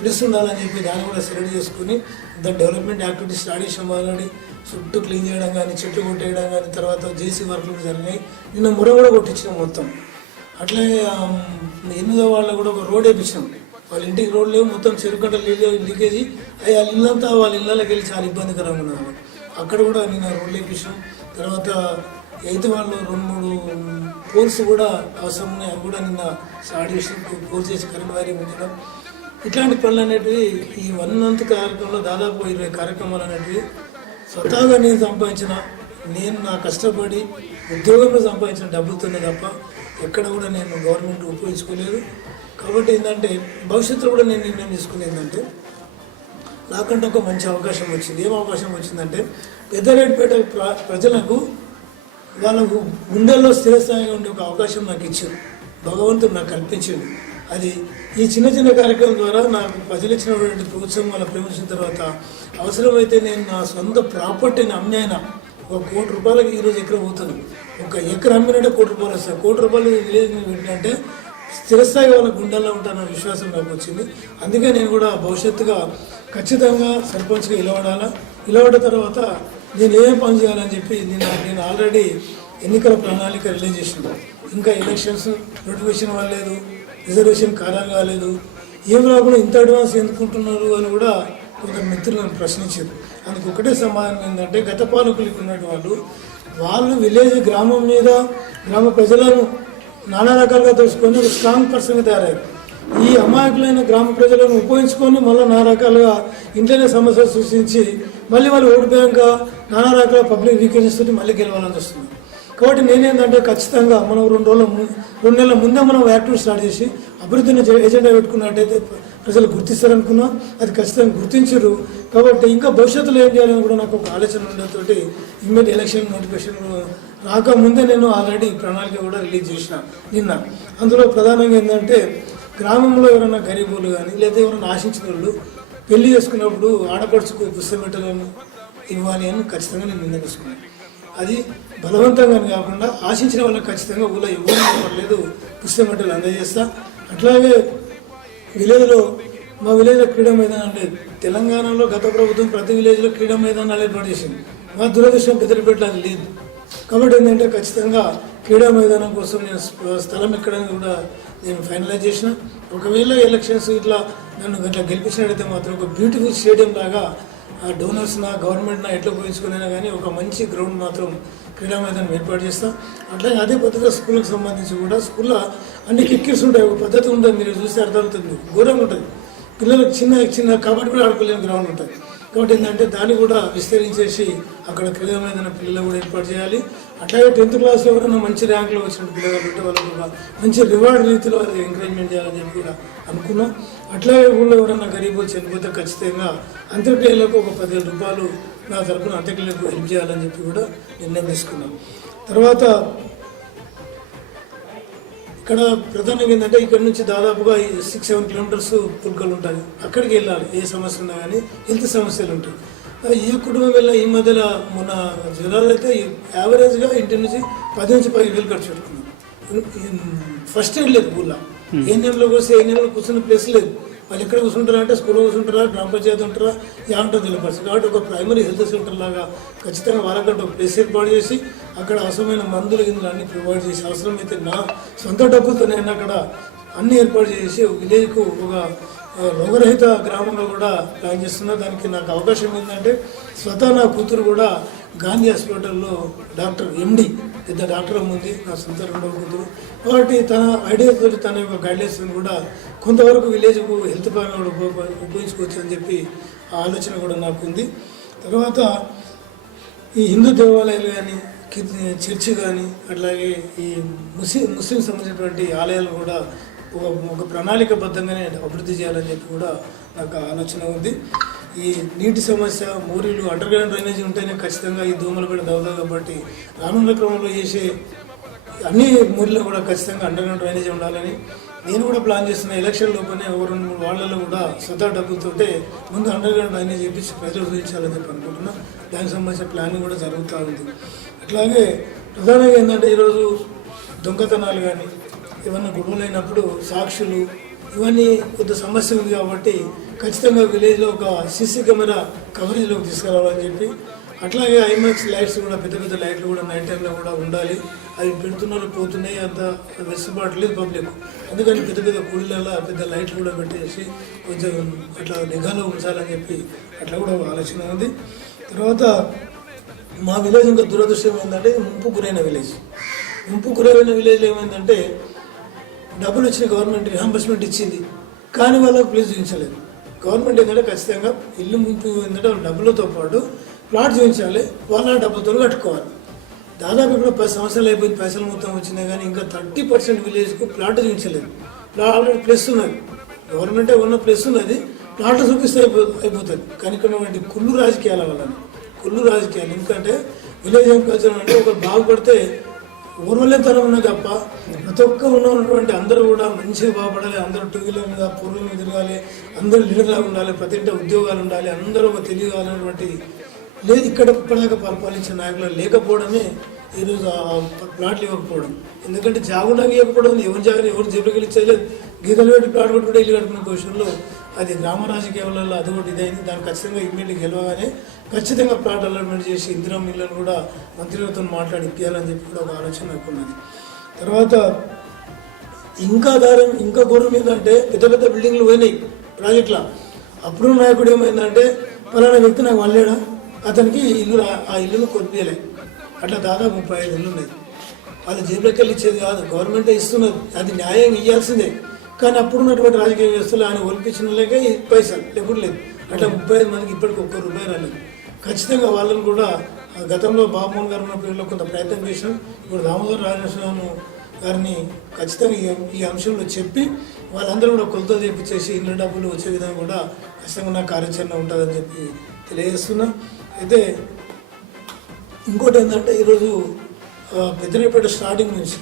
ప్లేస్ ఉండాలని చెప్పి దాన్ని కూడా సెలెక్ట్ చేసుకుని దాని డెవలప్మెంట్ యాక్టివిటీస్ స్టార్ట్ చేసాం. ఆల్రెడీ చుట్టూ క్లీన్ చేయడం కానీ, చెట్లు కొట్టేయడం కానీ, తర్వాత జేసీ వర్క్లు జరిగినాయి. నిన్న ముర కూడా కొట్టించినాం మొత్తం. అట్లాగే 8వ వాళ్ళు కూడా ఒక రోడ్ వేయించినాం. వాళ్ళ ఇంటికి రోడ్ లేవు, మొత్తం చెరుకట్ట లీకేజీ అవి వాళ్ళ ఇల్లంతా వాళ్ళ ఇళ్ళకి వెళ్ళి చాలా ఇబ్బందికరంగా ఉన్నారు. అక్కడ కూడా నిన్న రోడ్ వేయించాం. తర్వాత 8వ వాళ్ళు 2-3 పోల్స్ కూడా అవసరం ఉన్నాయి, అవి కూడా నిన్న స్టార్ట్ చేసి పోల్స్ చేసి కరెంట్ వైరింగ్ ఉంచడం. ఇట్లాంటి పనులు అనేటివి ఈ 1 month కార్యక్రమంలో దాదాపు 20 కార్యక్రమాలు అనేటివి స్వతహాగా నేను సంపాదించిన, నేను నా కష్టపడి ఉద్యోగంలో సంపాదించిన డబ్బులతోనే తప్ప ఎక్కడ కూడా నేను గవర్నమెంట్ ఉపయోగించుకోలేదు. కాబట్టి ఏంటంటే భవిష్యత్తులో కూడా నేను నిర్ణయం తీసుకునేది ఏంటంటే నాకంటే ఒక మంచి అవకాశం వచ్చింది. ఏం అవకాశం వచ్చిందంటే పెద్దరెడ్డిపేట ప్రజలకు వాళ్ళ గుండెల్లో స్థిరస్థాయిగా ఉండే ఒక అవకాశం నాకు ఇచ్చారు, భగవంతుడు నాకు కల్పించింది. అది ఈ చిన్న చిన్న కార్యక్రమం ద్వారా నాకు ప్రజలు ఇచ్చినటువంటి ప్రోత్సాహం వాళ్ళ ప్రేమించిన తర్వాత అవసరమైతే నేను నా సొంత ప్రాపర్టీని అమ్మాయినా ఒక ₹1,00,00,000 ఈరోజు ఎకరం పోతుంది. ఒక ఎకరం అమ్మినట్టే ₹1,00,00,000 వస్తాయి. ₹1,00,00,000 విలేజ్ పెట్టినంటే స్థిరస్థాయి వాళ్ళ గుండెల్లో ఉంటానన్న విశ్వాసం నాకు వచ్చింది. అందుకే నేను కూడా భవిష్యత్తుగా ఖచ్చితంగా సర్పంచ్గా నిలబడిన తర్వాత నేను ఏం పని చేయాలని చెప్పి నేను ఆల్రెడీ ఎన్నికల ప్రణాళిక రిలీజ్ చేసిన. ఇంకా ఎలక్షన్స్ నోటిఫికేషన్ అవ్వలేదు, రిజర్వేషన్ ఖరారు కాలేదు, ఏం రాకుండా ఇంత అడ్వాన్స్ ఎందుకుంటున్నారు అని కూడా కొందరు మిత్రులు నన్ను ప్రశ్నించారు. అందుకు ఒకటే సమాధానం ఏంటంటే గత పాలకులకు ఉన్నటువంటి వాళ్ళు విలేజ్ గ్రామం మీద గ్రామ ప్రజలను నానా రకాలుగా తెలుసుకొని ఒక స్ట్రాంగ్ పర్సన్గా తయారయ్యారు. ఈ అమాయకులైన గ్రామ ప్రజలను ఉపయోగించుకొని మళ్ళీ నానా రకాలుగా ఇంట్లోనే సమస్యలు సృష్టించి మళ్ళీ వాళ్ళు ఓడిపోయాక నానా రకాల పబ్లిక్ వీకెన్స్ తోటి మళ్ళీ గెలవాలని వస్తుంది. కాబట్టి నేనేంటంటే ఖచ్చితంగా మనం 2 నెలల ముందే మనం యాక్టివిటీ స్టార్ట్ చేసి అభివృద్ధిని ఎజెండా పెట్టుకున్నట్టయితే ప్రజలు గుర్తిస్తారనుకున్నా, అది ఖచ్చితంగా గుర్తించరు. కాబట్టి ఇంకా భవిష్యత్తులో ఏం చేయాలని కూడా నాకు ఒక ఆలోచన ఉండేతోటి ఇమ్మీడియట్ ఎలక్షన్ నోటిఫికేషన్ రాకముందే నేను ఆల్రెడీ ప్రణాళిక కూడా రిలీజ్ చేసిన నిన్న. అందులో ప్రధానంగా ఏంటంటే గ్రామంలో ఎవరైనా గరీబులు కానీ లేదా ఎవరైనా ఆశించిన వాళ్ళు పెళ్లి చేసుకున్నప్పుడు ఆడపడుచుకు పుస్తమెట్టలను ఇవ్వాలి అని ఖచ్చితంగా నేను నిర్ణయించుకున్నాను. అది బలవంతంగా కాకుండా ఆశించిన వాళ్ళకి ఖచ్చితంగా ఊళ్ళో ఇవ్వడం పర్లేదు, పుస్తమెట్టలు అందజేస్తా. అట్లాగే విలేజ్లో మా విలేజ్లో క్రీడా మైదానం లేదు. తెలంగాణలో గత ప్రభుత్వం ప్రతి విలేజ్లో క్రీడా మైదానాలు ఏర్పాటు చేసింది. మా దురదృష్టం పెద్దపేటలో అది లేదు. కాబట్టి ఏంటంటే ఖచ్చితంగా క్రీడా మైదానం కోసం నేను స్థలం ఎక్కడానికి కూడా నేను ఫైనలైజ్ చేసిన. ఒకవేళ ఎలక్షన్స్ ఇట్లా నన్ను గట్లా గెలిపించినట్టయితే మాత్రం ఒక బ్యూటిఫుల్ స్టేడియం లాగా డోనర్స్నా గవర్నమెంట్నా ఎట్లా ఉపయోగించుకునేనా కానీ ఒక మంచి గ్రౌండ్ మాత్రం క్రీడా మైదానం ఏర్పాటు చేస్తాం. అట్లాగే అదే పద్ధతిగా స్కూల్కి సంబంధించి కూడా స్కూల్లో అన్ని కిక్కిర్స్ ఉంటాయి, ఒక పద్ధతి ఉంటుంది, మీరు చూస్తే అర్థమవుతుంది, ఘోరంగా ఉంటుంది. పిల్లలకు చిన్న కబడ్డీ కూడా ఆడుకోలేని గ్రౌండ్ ఉంటుంది. కాబట్టి ఏంటంటే దాన్ని కూడా విస్తరించేసి అక్కడ క్రీడా మైదాన పిల్లలు కూడా ఏర్పాటు చేయాలి. అట్లాగే 10th క్లాస్లో ఎవరైనా మంచి ర్యాంకులు వచ్చిన పిల్లలు ఉంటే వాళ్ళకు ఒక మంచి రివార్డ్ రీతిలో అది ఎంకరేజ్మెంట్ చేయాలని చెప్పి కూడా అనుకున్నాం. అట్లాగే ఊళ్ళో ఎవరైనా గరీబులు చనిపోతే ఖచ్చితంగా అంత్యక్రియలకు ఒక 10,000 రూపాయలు నా తరపున అంత్యక్రియలకు హెల్ప్ చేయాలని చెప్పి కూడా నిర్ణయం తీసుకున్నాం. తర్వాత ఇక్కడ ప్రధానంగా ఏంటంటే ఇక్కడ నుంచి దాదాపుగా 6-7 కిలోమీటర్స్ పుల్కలు ఉంటుంది. అక్కడికి వెళ్ళాలి. ఏ సమస్య ఉన్నా కానీ హెల్త్ సమస్యలు ఉంటాయి. ఏ కుటుంబం వెళ్ళినా ఈ మధ్యలో మొన్న జిల్లాలో అయితే యావరేజ్గా ఇంటి నుంచి 10 నుంచి 15,000 ఖర్చు పెట్టుకున్నాం. ఫస్ట్ ఎయిడ్ లేదు ఊళ్ళో. ఏఎన్ఎంలో వస్తే ఏఎన్ఎంలో కూర్చున్న ప్లేస్ లేదు. వాళ్ళు ఎక్కడ కూర్చుంటారా అంటే స్కూల్లో కూర్చుంటారా, గ్రామ పంచాయతీ ఉంటారా, ఏమంటారో తెలియపరచు. కాబట్టి ఒక ప్రైమరీ హెల్త్ సెంటర్ లాగా ఖచ్చితంగా వాళ్ళకంటే ఒక ప్లేస్ ఏర్పాటు చేసి అక్కడ అవసరమైన మందులు గిందులు అన్ని ప్రొవైడ్ చేసి అవసరమైతే నా సొంత డబ్బులతో నేను అక్కడ అన్ని ఏర్పాటు చేసి విలేజ్కు ఒక రోగరహిత గ్రామంలో కూడా ప్లాన్ చేస్తున్నా. దానికి నాకు అవకాశం ఏంటంటే స్వతహా నా కూతురు కూడా గాంధీ హాస్పిటల్లో డాక్టర్ ఎండి పెద్ద డాక్టర్ ఉంది, నా సొంత రెండవ కూతురు. కాబట్టి తన ఐడియాతో తన యొక్క గైడ్లైన్స్ కూడా కొంతవరకు విలేజ్కు హెల్త్ పరంగా కూడా ఉపయోగించుకోవచ్చు అని చెప్పి ఆ ఆలోచన కూడా నాకు ఉంది. తర్వాత ఈ హిందూ దేవాలయాలు కానీ చర్చి కానీ అట్లాగే ఈ ముస్లిం సంబంధించినటువంటి ఆలయాలు కూడా ఒక ప్రణాళికబద్ధంగానే అభివృద్ధి చేయాలని చెప్పి కూడా నాకు ఆలోచన ఉంది. ఈ నీటి సమస్య, మోరీలు, అండర్ గ్రౌండ్ డ్రైనేజీ ఉంటేనే ఖచ్చితంగా ఈ దోమలు కూడా దవుతాయి. కాబట్టి రానున్న క్రమంలో చేసే అన్ని మోరీలు కూడా ఖచ్చితంగా అండర్ గ్రౌండ్ డ్రైనేజీ ఉండాలని నేను కూడా ప్లాన్ చేస్తున్న. ఎలక్షన్ లోపలనే 2-3 వార్డులలో కూడా స్వతహా డబ్బులతోటే ముందు అండర్ గ్రౌండ్ డ్రైనేజ్ చేపించి ప్రజలు చూపించాలని చెప్పి అనుకుంటున్నా. దానికి సంబంధించిన ప్లానింగ్ కూడా జరుగుతూ ఉంది. అట్లాగే ప్రధానంగా ఏంటంటే ఈరోజు దొంగతనాలు కానీ ఏమన్నా గొడవలు అయినప్పుడు సాక్షులు ఇవన్నీ కొంత సమస్య ఉంది. కాబట్టి ఖచ్చితంగా విలేజ్లో ఒక సీసీ కెమెరా కవరేజ్లోకి తీసుకురావాలని చెప్పి, అట్లాగే ఐమాక్స్ లైట్స్ కూడా పెద్ద పెద్ద లైట్లు కూడా నైట్ టైంలో కూడా ఉండాలి. అవి పెడుతున్నారు, పోతున్నాయి, అంత వెసులుబాటు లేదు పబ్లిక్. అందుకని పెద్ద పెద్ద కూలీలలో పెద్ద లైట్లు కూడా పెట్టేసి కొంచెం అట్లా నిఘాలో ఉంచాలని చెప్పి అట్లా కూడా ఆలోచన ఉంది. తర్వాత మా విలేజ్ ఇంకా దురదృష్టం ఏంటంటే ముంపు గురైన విలేజ్. ముంపు గురైన విలేజ్లో ఏమైందంటే డబ్బులు వచ్చిన గవర్నమెంట్ రిహాంబర్స్మెంట్ ఇచ్చింది, కానీ వాళ్ళకి ప్లేస్ చూపించలేదు. గవర్నమెంట్ ఏంటంటే ఖచ్చితంగా ఇల్లు ముంపు ఏంటంటే వాళ్ళ డబ్బులతో పాటు ప్లాట్ చూపించాలి, వాళ్ళ డబ్బులతో కట్టుకోవాలి. దాదాపు ఇప్పుడు 10 సంవత్సరాలు అయిపోయింది, పైసలు మొత్తం వచ్చినాయి, కానీ ఇంకా 30% విలేజ్కు ప్లాట్ చూపించలేదు. ఆల్రెడీ ప్లస్ ఉన్నది, గవర్నమెంటే ఉన్న ప్లస్ ఉన్నది, ప్లాట్లు చూపిస్తే అయిపోతుంది. కానీ ఇక్కడ ఉన్నటువంటి కుళ్ళు రాజకీయాల వల్ల కుళ్ళు రాజకీయాలు. ఎందుకంటే విలేజ్ కల్చర్ అంటే ఒకరు బాగుపడితే ఊర్వలేతనం ఉన్నది తప్ప ప్రతి ఒక్క ఉన్నటువంటి అందరూ కూడా మంచిగా బాగుపడాలి, అందరూ టీవీల మీద పూర్వల మీద తిరగాలి, అందరూ లీడర్లాగా ఉండాలి, ప్రతి ఇంటి ఉద్యోగాలు ఉండాలి, అందరూ ఒక తెలియగాలన్నటువంటి లేదు. ఇక్కడ ఇప్పటిదాకా పరిపాలించిన నాయకులు లేకపోవడమే ఈరోజు ఆ ప్లాట్లు ఇవ్వకపోవడం. ఎందుకంటే జాగుండగా ఇవ్వకపోవడం, ఎవరి జాగ్రత్త ఎవరు జబ్బులు ఇచ్చేయలేదు. గీతలు పెట్టి ప్లాట్ కొట్టుకుంటే ఇల్లు కట్టుకున్న క్వశ్చన్లో అది గ్రామ రాజకీయాలలో అది ఒకటి ఇదైంది. దాన్ని ఖచ్చితంగా ఇమ్మీడియట్గా గెలవగానే ఖచ్చితంగా ప్లాట్ అలాట్మెంట్ చేసి ఇందిరా మిల్లను కూడా మంత్రులతో మాట్లాడి ఇప్పించాలని చెప్పి కూడా ఒక ఆలోచన నాకు ఉన్నది. తర్వాత ఇంకా ఘోరం ఏంటంటే పెద్ద పెద్ద బిల్డింగ్లు పోయినాయి ప్రాజెక్టులో. అప్పుడు నాయకుడు ఏమైందంటే పలానా వ్యక్తి నాకు వాళ్ళేడా, అతనికి ఆ ఇల్లును కొనిపించలే. అట్లా దాదాపు 35 ఇల్లు ఉన్నాయి. వాళ్ళ జేబులోకి వెళ్ళి ఇచ్చేది కాదు, గవర్నమెంటే ఇస్తున్నది, అది న్యాయంగా ఇవ్వాల్సిందే. కానీ అప్పుడున్నటువంటి రాజకీయ వ్యవస్థలు ఆయన ఒలిపించిన లేకే పైసలు ఎప్పుడు లేదు. అట్లా 35 మందికి ఇప్పటికి ₹1 రాలేదు. ఖచ్చితంగా వాళ్ళని కూడా గతంలో బాబుమోహన్ గారు ఉన్న పేరులో కొంత ప్రయత్నం చేసినాం. ఇప్పుడు దామోదర్ రాజేశ్వరరావు గారిని ఖచ్చితంగా ఈ అంశంలో చెప్పి వాళ్ళందరూ కూడా కొలతలు చేపించేసి ఇళ్ళ డబ్బులు వచ్చే విధంగా కూడా ఖచ్చితంగా నా కార్యాచరణ ఉంటుందని చెప్పి తెలియజేస్తున్నా. అయితే ఇంకోటి ఏంటంటే ఈరోజు పెద్దపేట స్టార్టింగ్ నుంచి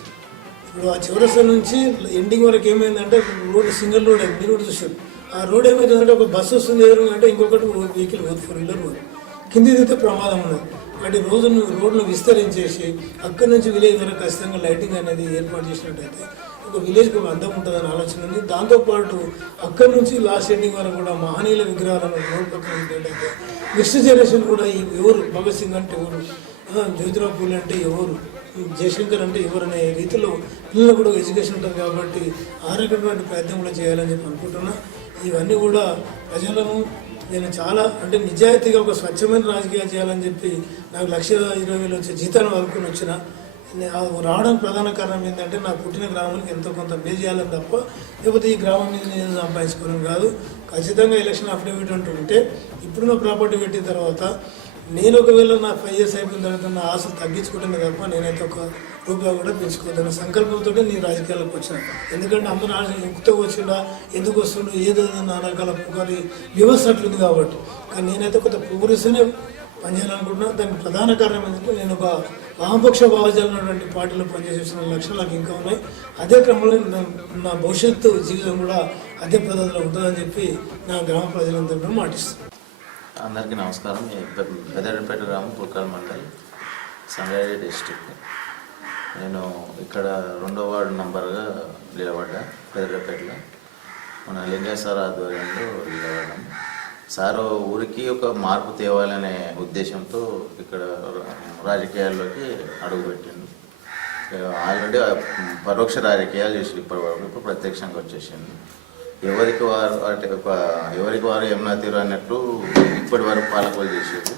ఇప్పుడు ఆ చివరస నుంచి ఎండింగ్ వరకు ఏమైందంటే రోడ్ సింగిల్ రోడ్ అయింది. మీరు కూడా చూసారు. ఆ రోడ్ ఏమైందంటే ఒక బస్సు వస్తుంది ఎదురుగా ఇంకొకటి వెహికల్ 4 వీలర్ పోదు, కింది దిగితే ప్రమాదం ఉన్నది. కాబట్టి రోడ్లు విస్తరించేసి అక్కడి నుంచి విలేజ్ వరకు ఖచ్చితంగా లైటింగ్ అనేది ఏర్పాటు చేసినట్టయితే ఒక విలేజ్కి ఒక అందం ఉంటుందని ఆలోచన ఉంది. దాంతోపాటు అక్కడి నుంచి లాస్ట్ ఎండింగ్ వరకు కూడా మహనీయుల విగ్రహాలను రోడ్ పక్కన ఉంచినట్టయితే నెక్స్ట్ జనరేషన్ కూడా ఎవరు భగత్ సింగ్ అంటే ఎవరు, జ్యోతిరావు పూలే అంటే ఎవరు, జయశంకర్ అంటే ఎవరనే రీతిలో పిల్లలు కూడా ఎడ్యుకేషన్ ఉంటుంది. కాబట్టి ఆ రకమైనటువంటి ప్రయత్నం కూడా చేయాలని చెప్పి అనుకుంటున్నా. ఇవన్నీ కూడా ప్రజలను నేను చాలా అంటే నిజాయితీగా ఒక స్వచ్ఛమైన రాజకీయాలు చేయాలని చెప్పి నాకు 1,20,000 వచ్చే జీతాన్ని వదులుకొని వచ్చిన రావడానికి ప్రధాన కారణం ఏంటంటే నా పుట్టిన గ్రామానికి ఎంతో కొంత మేలు చేయాలని తప్ప లేకపోతే ఈ గ్రామం మీద నేను సంపాదించుకోవడం కాదు. ఖచ్చితంగా ఎలక్షన్ అఫిడవిట్ అంటూ ఉంటే ఇప్పుడున్న ప్రాపర్టీ పెట్టిన తర్వాత నేను ఒకవేళ నా 5 years అయిపోయిన తర్వాత నా ఆశలు తగ్గించుకుంటాను తప్ప నేనైతే ఒక రూపాయి కూడా పెంచుకోవద్దని సంకల్పంతో నేను రాజకీయాలకు వచ్చాను. ఎందుకంటే అందరూ ఆశ ఎక్కుతూ వచ్చిండా, ఎందుకు వస్తుండో ఏదో నా రకాల పుకారి వ్యవస్థ అట్లుంది కాబట్టి. కానీ నేనైతే కొంత ప్రోగ్రెస్నే పనిచేయాలనుకుంటున్నాను. దానికి ప్రధాన కారణం ఏంటంటే నేను ఒక వామపక్ష భావజాలు ఉన్నటువంటి పార్టీలో పనిచేసిన లక్ష్యాలు నాకు ఇంకా ఉన్నాయి. అదే క్రమంలో నా భవిష్యత్తు జీవితం కూడా అదే పద్ధతిలో ఉంటుందని చెప్పి నా గ్రామ ప్రజలందరూ మాటిస్తాను. అందరికీ నమస్కారం. పెద్దపేట గ్రామం, పుల్కల్ మండల్, సంగారెడ్డి డిస్ట్రిక్ట్. నేను ఇక్కడ 2వ వార్డు నంబర్గా నిలబడ్డా. పెద్దపేటలో మన లింగయ్య సార్ ఆధ్వర్యంలో నిలబడ్డాం. సారు ఊరికి ఒక మార్పు తేవాలనే ఉద్దేశంతో ఇక్కడ రాజకీయాల్లోకి అడుగుపెట్టిండు. ఆల్రెడీ పరోక్ష రాజకీయాలు చేసి ఇప్పటివరకు ఇప్పుడు ప్రత్యక్షంగా వచ్చేసిండు. ఎవరికి వారు యమునా తీరు అన్నట్టు ఇప్పటి వరకు పాలకులు చేసేది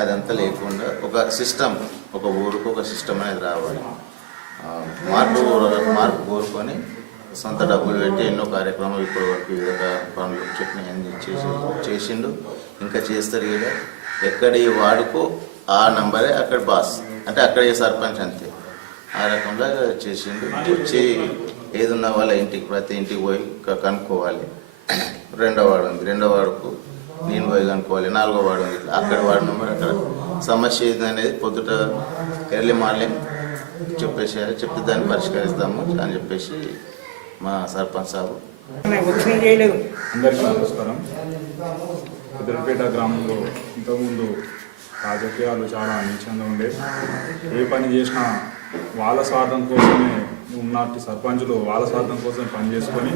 అదంతా లేకుండా ఒక సిస్టమ్, ఒక ఊరికి ఒక సిస్టమ్ అనేది రావాలి. మార్పు కోరుకొని సొంత డబ్బులు పెట్టి ఎన్నో కార్యక్రమాలు ఇప్పటి వరకు వివిధ పనులు చెప్పిన చేసిండు. ఇంకా చేస్తారు కూడా. ఎక్కడి వాడుకో ఆ నంబరే అక్కడ బాస్, అంటే అక్కడే సర్పంచ్ అంతే. ఆ రకంగా చేసిండు. వచ్చి ఏదున్న వాళ్ళ ఇంటికి, ప్రతి ఇంటికి పోయి కనుక్కోవాలి. 2వ వార్డు ఉంది, 2వ వార్డుకు నేను పోయి కనుక్కోవాలి. 4వ వార్డు ఉంది, అక్కడ వార్డు నెంబర్, అక్కడ సమస్య ఏది అనేది పొద్దుట ఎర్లీ మార్నింగ్ చెప్పి దాన్ని పరిష్కరిస్తాము అని చెప్పేసి మా సర్పంచ్ సాబు. అందరికీ నమస్కారం. పెద్దపేట గ్రామంలో ఇంతకుముందు రాజకీయాలు చాలా నీచంగా ఉండే. ఏ పని చేసినా వాళ్ళ స్వార్థం కోసమే ఉన్నట్టు సర్పంచులు వాళ్ళ స్వార్థం కోసం పని చేసుకొని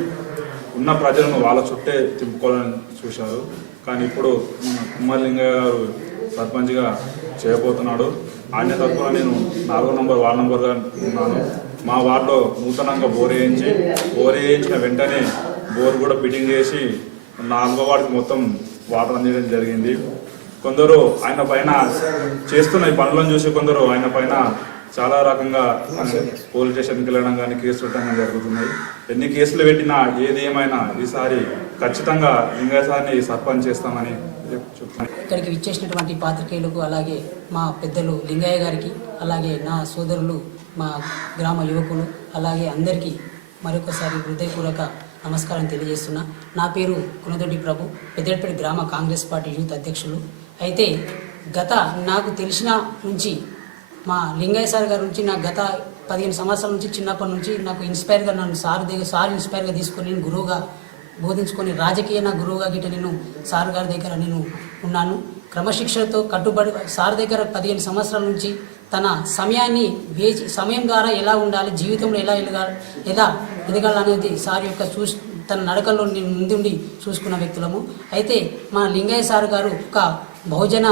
ఉన్న ప్రజలను వాళ్ళ చుట్టే తిప్పుకోవాలని చూశారు. కానీ ఇప్పుడు మన కుమ్మలింగయ్య గారు సర్పంచ్గా చేయబోతున్నాడు. ఆయన తరఫున నేను 4వ నంబర్ వార్డు నంబర్గా ఉన్నాను. మా వార్డులో నూతనంగా బోర్ వేయించిన వెంటనే బోర్ కూడా ఫిట్టింగ్ చేసి 4వ వార్డుకి మొత్తం వాటర్ అందించడం జరిగింది. కొందరు ఆయన పైన చేస్తున్న ఈ పనులను చూసి కొందరు ఆయన పైన చాలా రకంగా పోలీస్ స్టేషన్కి వెళ్ళడం కానీ కేసులు పెట్టడం జరుగుతున్నాయి. ఎన్ని కేసులు పెట్టినా ఏది ఏమైనా ఈసారి ఖచ్చితంగా లింగయ్య సార్ని సర్పంచ్ చేస్తామని చెప్తున్నాను. ఇక్కడికి విచ్చేసినటువంటి పాత్రికేయులకు, అలాగే మా పెద్దలు లింగయ్య గారికి, అలాగే నా సోదరులు, మా గ్రామ యువకులు, అలాగే అందరికీ మరొకసారి హృదయపూర్వక నమస్కారం తెలియజేస్తున్నా. నా పేరు కునదొడ్డి ప్రభు, పెద్దపేట గ్రామ కాంగ్రెస్ పార్టీ యూత్ అధ్యక్షులు. అయితే నాకు తెలిసిన నుంచి మా లింగయ్య సార్ గారి నుంచి నాకు గత 15 సంవత్సరాల నుంచి, చిన్నప్పటి నుంచి నాకు ఇన్స్పైర్గా, నన్ను సార్ ఇన్స్పైర్గా తీసుకొని నేను గురువుగా బోధించుకొని రాజకీయ నా గురువుగా గిట్ట నేను సార్ గారి దగ్గర నేను ఉన్నాను. క్రమశిక్షణతో కట్టుబడి సార్ దగ్గర 15 సంవత్సరాల నుంచి తన సమయాన్ని సమయం ద్వారా ఎలా ఉండాలి, జీవితంలో ఎలా ఎదగాలనేది సార్ యొక్క తన నడకల్లో నేను ముందుండి చూసుకున్న వ్యక్తులము. అయితే మన లింగయ్య సార్ గారు ఒక బహుజన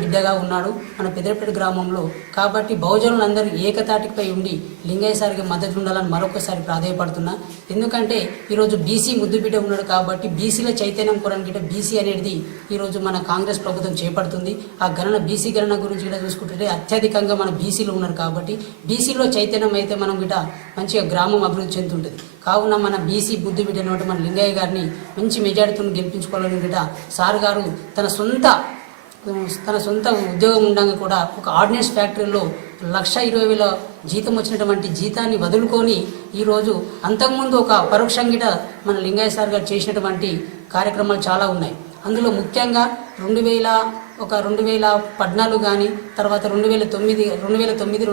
బిడ్డగా ఉన్నాడు మన పెద్దపేట గ్రామంలో. కాబట్టి బహుజనులందరూ ఏకతాటిపై ఉండి లింగయ్య సార్కి మద్దతు ఉండాలని మరొకసారి ప్రాధాయపడుతున్నా. ఎందుకంటే ఈరోజు బీసీ ముద్దు బిడ్డ ఉన్నాడు కాబట్టి బీసీల చైతన్యం కొరడానికి బీసీ అనేది ఈరోజు మన కాంగ్రెస్ ప్రభుత్వం చేపడుతుంది. ఆ బీసీ గణన గురించి కూడా చూసుకుంటుంటే అత్యధికంగా మన బీసీలు ఉన్నారు కాబట్టి బీసీలో చైతన్యం అయితే మనం గిట మంచిగా గ్రామం అభివృద్ధి చెందుతుంటుంది. కావున మన బీసీ బుద్ధి బిడ్డ నోటి మన లింగయ్య గారిని మంచి మెజారిటీతో గెలిపించుకోవాలని గిట సార్ గారు తన సొంత ఉద్యోగం ఉండగా కూడా ఒక ఆర్డినెన్స్ ఫ్యాక్టరీలో 1,20,000 జీతం వచ్చినటువంటి జీతాన్ని వదులుకొని ఈరోజు అంతకుముందు ఒక పరోక్షంగా మన లింగయ్య సార్ గారు చేసినటువంటి కార్యక్రమాలు చాలా ఉన్నాయి. అందులో ముఖ్యంగా 2014 కానీ, తర్వాత 2009, 2014,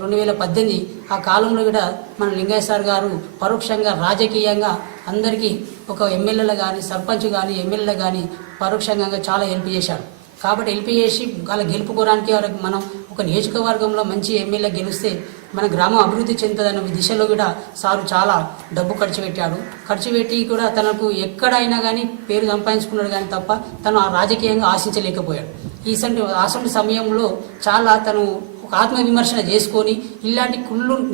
2018 ఆ కాలంలో కూడా మన లింగయ్య సార్ గారు పరోక్షంగా రాజకీయంగా అందరికీ ఒక ఎమ్మెల్యేలు కానీ, సర్పంచ్ కానీ, ఎమ్మెల్యేలు కానీ పరోక్షంగా చాలా హెల్ప్ చేశారు. కాబట్టి హెల్ప్ చేసి వాళ్ళ గెలుపుకోవడానికి మనం ఒక నియోజకవర్గంలో మంచి ఎమ్మెల్యే గెలిస్తే మన గ్రామం అభివృద్ధి చెందుతుందన్న దిశలో కూడా సారు చాలా డబ్బు ఖర్చు పెట్టి కూడా తనకు ఎక్కడైనా కానీ పేరు సంపాదించుకున్నాడు కానీ తప్ప తను ఆ రాజకీయంగా ఆశించలేకపోయాడు. అసలు సమయంలో చాలా తను ఒక ఆత్మవిమర్శన చేసుకొని ఇలాంటి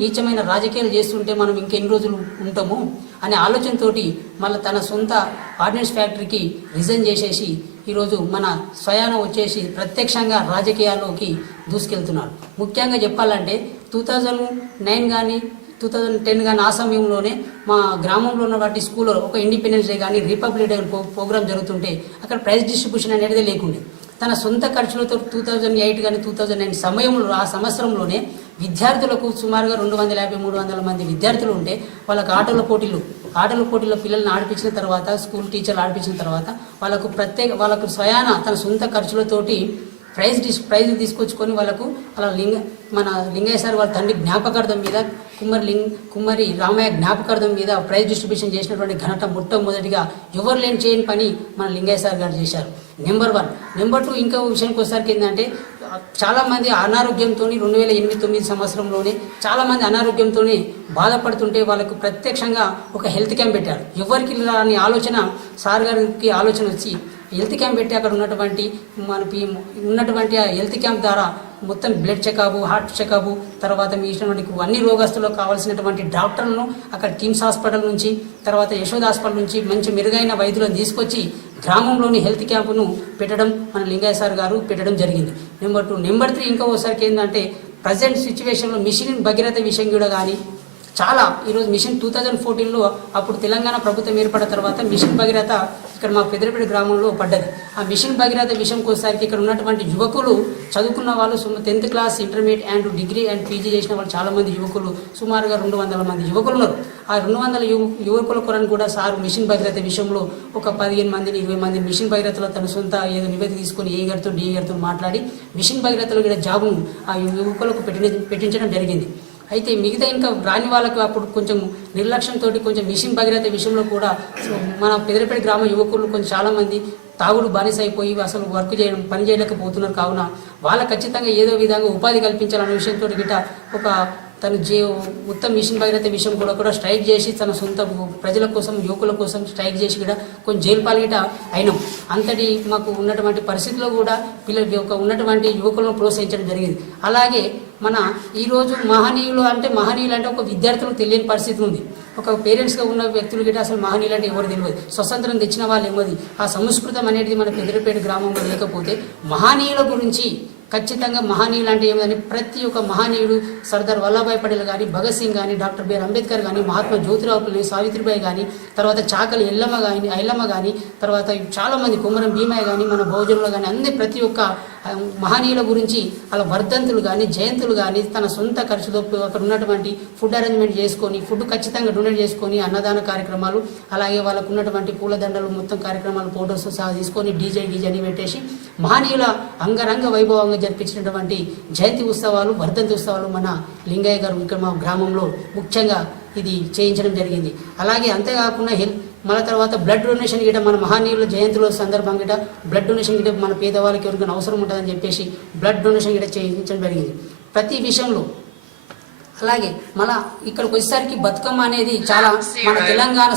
నీచమైన రాజకీయాలు చేస్తుంటే మనం ఇంకెన్ని రోజులు ఉంటాము అనే ఆలోచనతోటి మళ్ళీ తన సొంత ఆర్డినెన్స్ ఫ్యాక్టరీకి రిజైన్ చేసేసి ఈరోజు మన స్వయాన వచ్చేసి ప్రత్యక్షంగా రాజకీయాల్లోకి దూసుకెళ్తున్నాడు. ముఖ్యంగా చెప్పాలంటే 2009 కానీ 2010 కానీ ఆ సమయంలోనే మా గ్రామంలో ఉన్నటువంటి స్కూల్లో ఒక ఇండిపెండెన్స్ డే కానీ రిపబ్లిక్ డే ప్రోగ్రామ్ జరుగుతుంటే అక్కడ ప్రైజ్ డిస్ట్రిబ్యూషన్ అనేది లేకుండే. తన సొంత ఖర్చులతో 2008 కానీ 2009 సమయంలో ఆ సంవత్సరంలోనే విద్యార్థులకు సుమారుగా 250-300 మంది విద్యార్థులు ఉంటే వాళ్ళకు ఆటల పోటీల్లో పిల్లల్ని ఆడిపించిన తర్వాత స్కూల్ టీచర్లు ఆడిపించిన తర్వాత వాళ్ళకు స్వయాన తన సొంత ఖర్చులతోటి ప్రైజ్ తీసుకొచ్చుకొని వాళ్ళకు అలా మన లింగయ్య సార్ వాళ్ళ తండ్రి జ్ఞాపకార్థం మీద కుమ్మరి రామయ్య జ్ఞాపకార్థం మీద ప్రైజ్ డిస్ట్రిబ్యూషన్ చేసినటువంటి ఘనత మొట్టమొదటిగా ఎవరు చేయని పని మన లింగయ్య సార్ గారు చేశారు. నెంబర్ 1. నెంబర్ 2 ఇంకో విషయానికి వచ్చేసరికి ఏంటంటే చాలామంది అనారోగ్యంతో 2008-9 సంవత్సరంలోనే చాలామంది అనారోగ్యంతో బాధపడుతుంటే వాళ్ళకు ప్రత్యక్షంగా ఒక హెల్త్ క్యాంప్ పెట్టారు. ఎవరికి రాని ఆలోచన సార్ గారికి ఆలోచన వచ్చి హెల్త్ క్యాంప్ పెట్టి అక్కడ ఉన్నటువంటి ఆ హెల్త్ క్యాంప్ ద్వారా మొత్తం బ్లడ్ చెకప్, హార్ట్ చెకప్, తర్వాత మీ ఇచ్చినటువంటి అన్ని రోగస్తులకు కావాల్సినటువంటి డాక్టర్లను అక్కడ కిమ్స్ హాస్పిటల్ నుంచి తర్వాత యశోద హాస్పిటల్ నుంచి మంచి మెరుగైన వైద్యులను తీసుకొచ్చి గ్రామంలోని హెల్త్ క్యాంపును పెట్టడం మన లింగయ్య సార్ గారు పెట్టడం జరిగింది. నెంబర్ 2. నెంబర్ 3 ఇంకోసారికి ఏంటంటే ప్రజెంట్ సిచ్యువేషన్లో మిషన్ భగీరథ విషయం కూడా కానీ చాలా ఈరోజు మిషన్ 2014లో అప్పుడు తెలంగాణ ప్రభుత్వం ఏర్పడిన తర్వాత మిషన్ భగీరథ ఇక్కడ మా పెద్దపేట గ్రామంలో పడ్డది. ఆ మిషన్ భగీరథ విషయంకి వచ్చేసరికి ఇక్కడ ఉన్నటువంటి యువకులు చదువుకున్న వాళ్ళు 10th class, intermediate and degree and PG చేసిన వాళ్ళు చాలామంది యువకులు సుమారుగా 200 మంది యువకులు ఉన్నారు. ఆ 200 యువకుల కొరకు కూడా సార్ మిషన్ భగీరథ విషయంలో ఒక 15 మందిని 20 మంది మిషన్ భగీరథలో తన సొంత ఏదో నివేదిక తీసుకొని ఏ గారితో డి గారితో మాట్లాడి మిషన్ భగీరథలో కూడా జాబును ఆ యువకులకు పెట్టించడం జరిగింది. అయితే మిగతా ఇంకా రాని వాళ్ళకు అప్పుడు కొంచెం నిర్లక్ష్యంతో కొంచెం మిషన్ భగీరథ విషయంలో కూడా మన పెదరపేట గ్రామ యువకులు కొంచెం చాలామంది తాగుడు బానిస అయిపోయి అసలు పని చేయలేకపోతున్నారు. కావున వాళ్ళకు ఖచ్చితంగా ఏదో విధంగా ఉపాధి కల్పించాలనే విషయంతో గిట్ట ఒక తను మొత్తం మిషన్ భగీరథ విషయం కూడా స్ట్రైక్ చేసి తన సొంత ప్రజల కోసం యువకుల కోసం స్ట్రైక్ చేసి కూడా కొంచెం జైలు పాల్గొట అయినాం. అంతటి మాకు ఉన్నటువంటి పరిస్థితుల్లో కూడా ఉన్నటువంటి యువకులను ప్రోత్సహించడం జరిగింది. అలాగే మన ఈరోజు మహనీయులు అంటే ఒక విద్యార్థులకు తెలియని పరిస్థితి ఉంది. ఒక పేరెంట్స్గా ఉన్న వ్యక్తులు గిట్ట అసలు మహనీయులు అంటే ఎవరు తెలియదు. స్వతంత్రం తెచ్చిన వాళ్ళు ఏమది ఆ సంస్కృతం అనేది మన పెద్దపేట గ్రామంలో లేకపోతే మహనీయుల గురించి ఖచ్చితంగా మహనీయులు అంటే ఏమిటని ప్రతి ఒక్క మహనీయుడు సర్దార్ వల్లభాయ్ పటేల్ కానీ, భగత్ సింగ్ కానీ, డాక్టర్ బిఆర్ అంబేద్కర్ కానీ, మహాత్మా జ్యోతిరావు పులే, సావిత్రిబాయి కానీ, తర్వాత చాకలి ఐలమ్మ కానీ, తర్వాత చాలామంది కుమరం భీమయ్య కానీ, మన బహుజనులు కానీ అన్ని ప్రతి ఒక్క మహనీయుల గురించి అలా వర్ధంతులు కానీ జయంతులు కానీ తన సొంత ఖర్చుతో అక్కడ ఉన్నటువంటి ఫుడ్ అరేంజ్మెంట్ చేసుకొని ఫుడ్ ఖచ్చితంగా డొనేట్ చేసుకొని అన్నదాన కార్యక్రమాలు అలాగే వాళ్ళకు ఉన్నటువంటి పూలదండలు మొత్తం కార్యక్రమాలు ఫోటోస్ సహా తీసుకొని డీజే అని పెట్టేసి మహనీయుల అంగరంగ వైభవంగా జరిపించినటువంటి జయంతి ఉత్సవాలు వర్ధంతి ఉత్సవాలు మన లింగయ్య గారు ఇక్కడ మా గ్రామంలో ముఖ్యంగా ఇది చేయించడం జరిగింది. అలాగే అంతేకాకుండా మన తర్వాత బ్లడ్ డొనేషన్ గిట్ట మన మహనీయుల జయంతుల సందర్భంగా గిట్ట బ్లడ్ డొనేషన్ గిట్ట మన పేదవాళ్ళకి ఎవరికైనా అవసరం ఉంటుందని చెప్పేసి బ్లడ్ డొనేషన్ గిట్ట చేయించడం జరిగింది ప్రతి విషయంలో. అలాగే మళ్ళా ఇక్కడికి వచ్చేసరికి బతుకమ్మ అనేది చాలా మన తెలంగాణ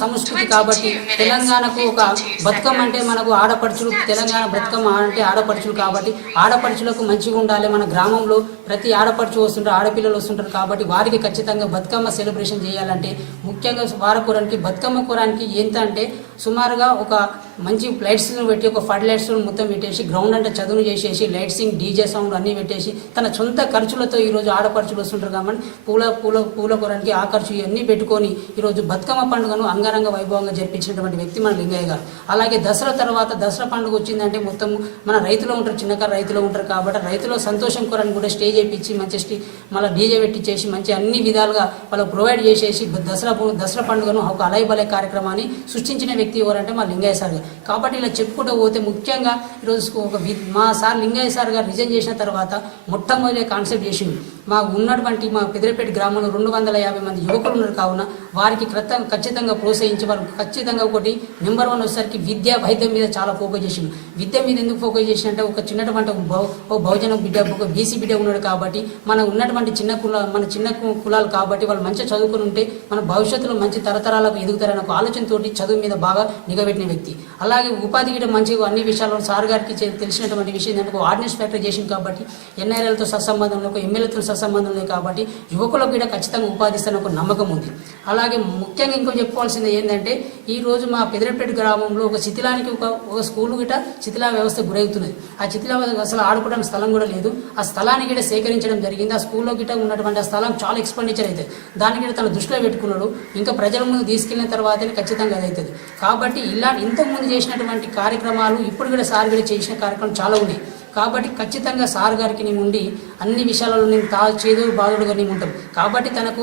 సంస్కృతి కాబట్టి తెలంగాణకు ఒక బతుకమ్మ అంటే మనకు ఆడపడుచులు తెలంగాణ బతుకమ్మ అంటే ఆడపడుచులు కాబట్టి ఆడపడుచులకు మంచిగా ఉండాలి. మన గ్రామంలో ప్రతి ఆడపడుచు వస్తుంటారు, ఆడపిల్లలు వస్తుంటారు కాబట్టి వారికి ఖచ్చితంగా బతుకమ్మ సెలబ్రేషన్ చేయాలంటే ముఖ్యంగా వారకూరానికి బతుకమ్మ కూరానికి ఎంత అంటే సుమారుగా ఒక మంచి లైట్స్ను పెట్టి ఒక ఫడ్ లైట్స్ మొత్తం పెట్టేసి గ్రౌండ్ అంటే చదువును చేసేసి లైట్సింగ్ డీజే సౌండ్ అన్నీ పెట్టేసి తన సొంత ఖర్చులతో ఈరోజు ఆడపడుచులు వస్తుంటారు కాబట్టి పూల కూరానికి ఆ ఖర్చు ఇవన్నీ పెట్టుకొని ఈరోజు బతుకమ్మ పండుగను అంగరంగ వైభవంగా జరిపించినటువంటి వ్యక్తి మన లింగయ్య గారు. అలాగే దసరా తర్వాత దసరా పండుగ వచ్చిందంటే మొత్తం మన రైతులు ఉంటారు, చిన్నకారు రైతులు ఉంటారు కాబట్టి రైతుల సంతోషం కూరని కూడా స్టేజ్ వేయించి మంచి మళ్ళీ డీజే పెట్టించేసి మంచి అన్ని విధాలుగా వాళ్ళకు ప్రొవైడ్ చేసేసి దసరా పండుగను ఒక అలైబలే కార్యక్రమాన్ని సృష్టించిన వ్యక్తి ఎవరంటే మా లింగయ్య సార్ గారు. కాబట్టి ఇలా చెప్పుకుంటూ పోతే ముఖ్యంగా ఈరోజు మా సార్ లింగయ్య సార్ గారు రిజైన్ చేసిన తర్వాత మొట్టమొదటి కాన్సెప్ట్ చేసింది మా ఉన్నటువంటి మా పెదరపేట గ్రామంలో 250 మంది యువకులు ఉన్నారు. కావున వారికి ఖచ్చితంగా ప్రోత్సహించి వారు ఖచ్చితంగా ఒకటి నెంబర్ 1 వచ్చేసరికి విద్యా వైద్యం మీద చాలా ఫోకస్ చేసింది. విద్య మీద ఎందుకు ఫోకస్ చేసినంటే ఒక చిన్నటువంటి బహుజన బిడ్డ ఒక బీసీ బిడ్డ ఉన్నాడు కాబట్టి మన ఉన్నటువంటి చిన్న కులాలు కాబట్టి వాళ్ళు మంచిగా చదువుకుని ఉంటే మన భవిష్యత్తులో మంచి తరతరాలకు ఎదుగుతారని ఒక ఆలోచనతోటి చదువు మీద బాగా నిఘబెట్టిన వ్యక్తి. అలాగే ఉపాధి గిట్ట మంచిగా అన్ని విషయాల్లో సార్ గారికి తెలిసినటువంటి విషయం ఏంటంటే ఆర్డినెన్స్ ఫ్యాక్టరీ చేసింది కాబట్టి ఎన్ఐఎల్తో సత్సంబంధంలో ఎమ్మెల్యేతో సంబంధం లేదు కాబట్టి యువకులకు కూడా ఖచ్చితంగా ఉపాధి ఇస్తాను ఒక నమ్మకం ఉంది. అలాగే ముఖ్యంగా ఇంకో చెప్పుకోవాల్సింది ఏంటంటే ఈరోజు మా పెదరెడ్డిపేట గ్రామంలో ఒక శిథిలానికి ఒక స్కూల్ గిట శిథిలా వ్యవస్థ గురవుతున్నది. ఆ శిథిలా అసలు ఆడుకోవడానికి స్థలం కూడా లేదు. ఆ స్థలాన్ని గిట సేకరించడం జరిగింది. ఆ స్కూల్లో గిట ఉన్నటువంటి ఆ స్థలం చాలా ఎక్స్పెండిచర్ అవుతుంది. దానికి గిట తన దృష్టిలో పెట్టుకున్నాడు. ఇంకా ప్రజల ముందు తీసుకెళ్లిన తర్వాతనే ఖచ్చితంగా అది అవుతుంది. కాబట్టి ఇంతకుముందు చేసినటువంటి కార్యక్రమాలు ఇప్పుడు కూడా సార్ కూడా చేసిన కార్యక్రమం చాలా ఉన్నాయి. కాబట్టి ఖచ్చితంగా సార్ గారికి నేను ఉండి అన్ని విషయాలలో నేను చేదు బాధుడుగా నేను ఉంటాం. కాబట్టి తనకు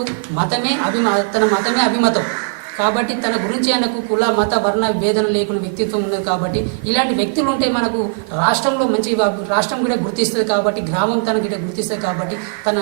తన మతమే అభిమతం. కాబట్టి తన గురించి ఆయనకు కుల మత వర్ణ భేదన లేకుండా వ్యక్తిత్వం ఉన్నది. కాబట్టి ఇలాంటి వ్యక్తులు ఉంటే మనకు రాష్ట్రంలో రాష్ట్రం కూడా గుర్తిస్తుంది. కాబట్టి గ్రామం తన కూడా గుర్తిస్తుంది. కాబట్టి తన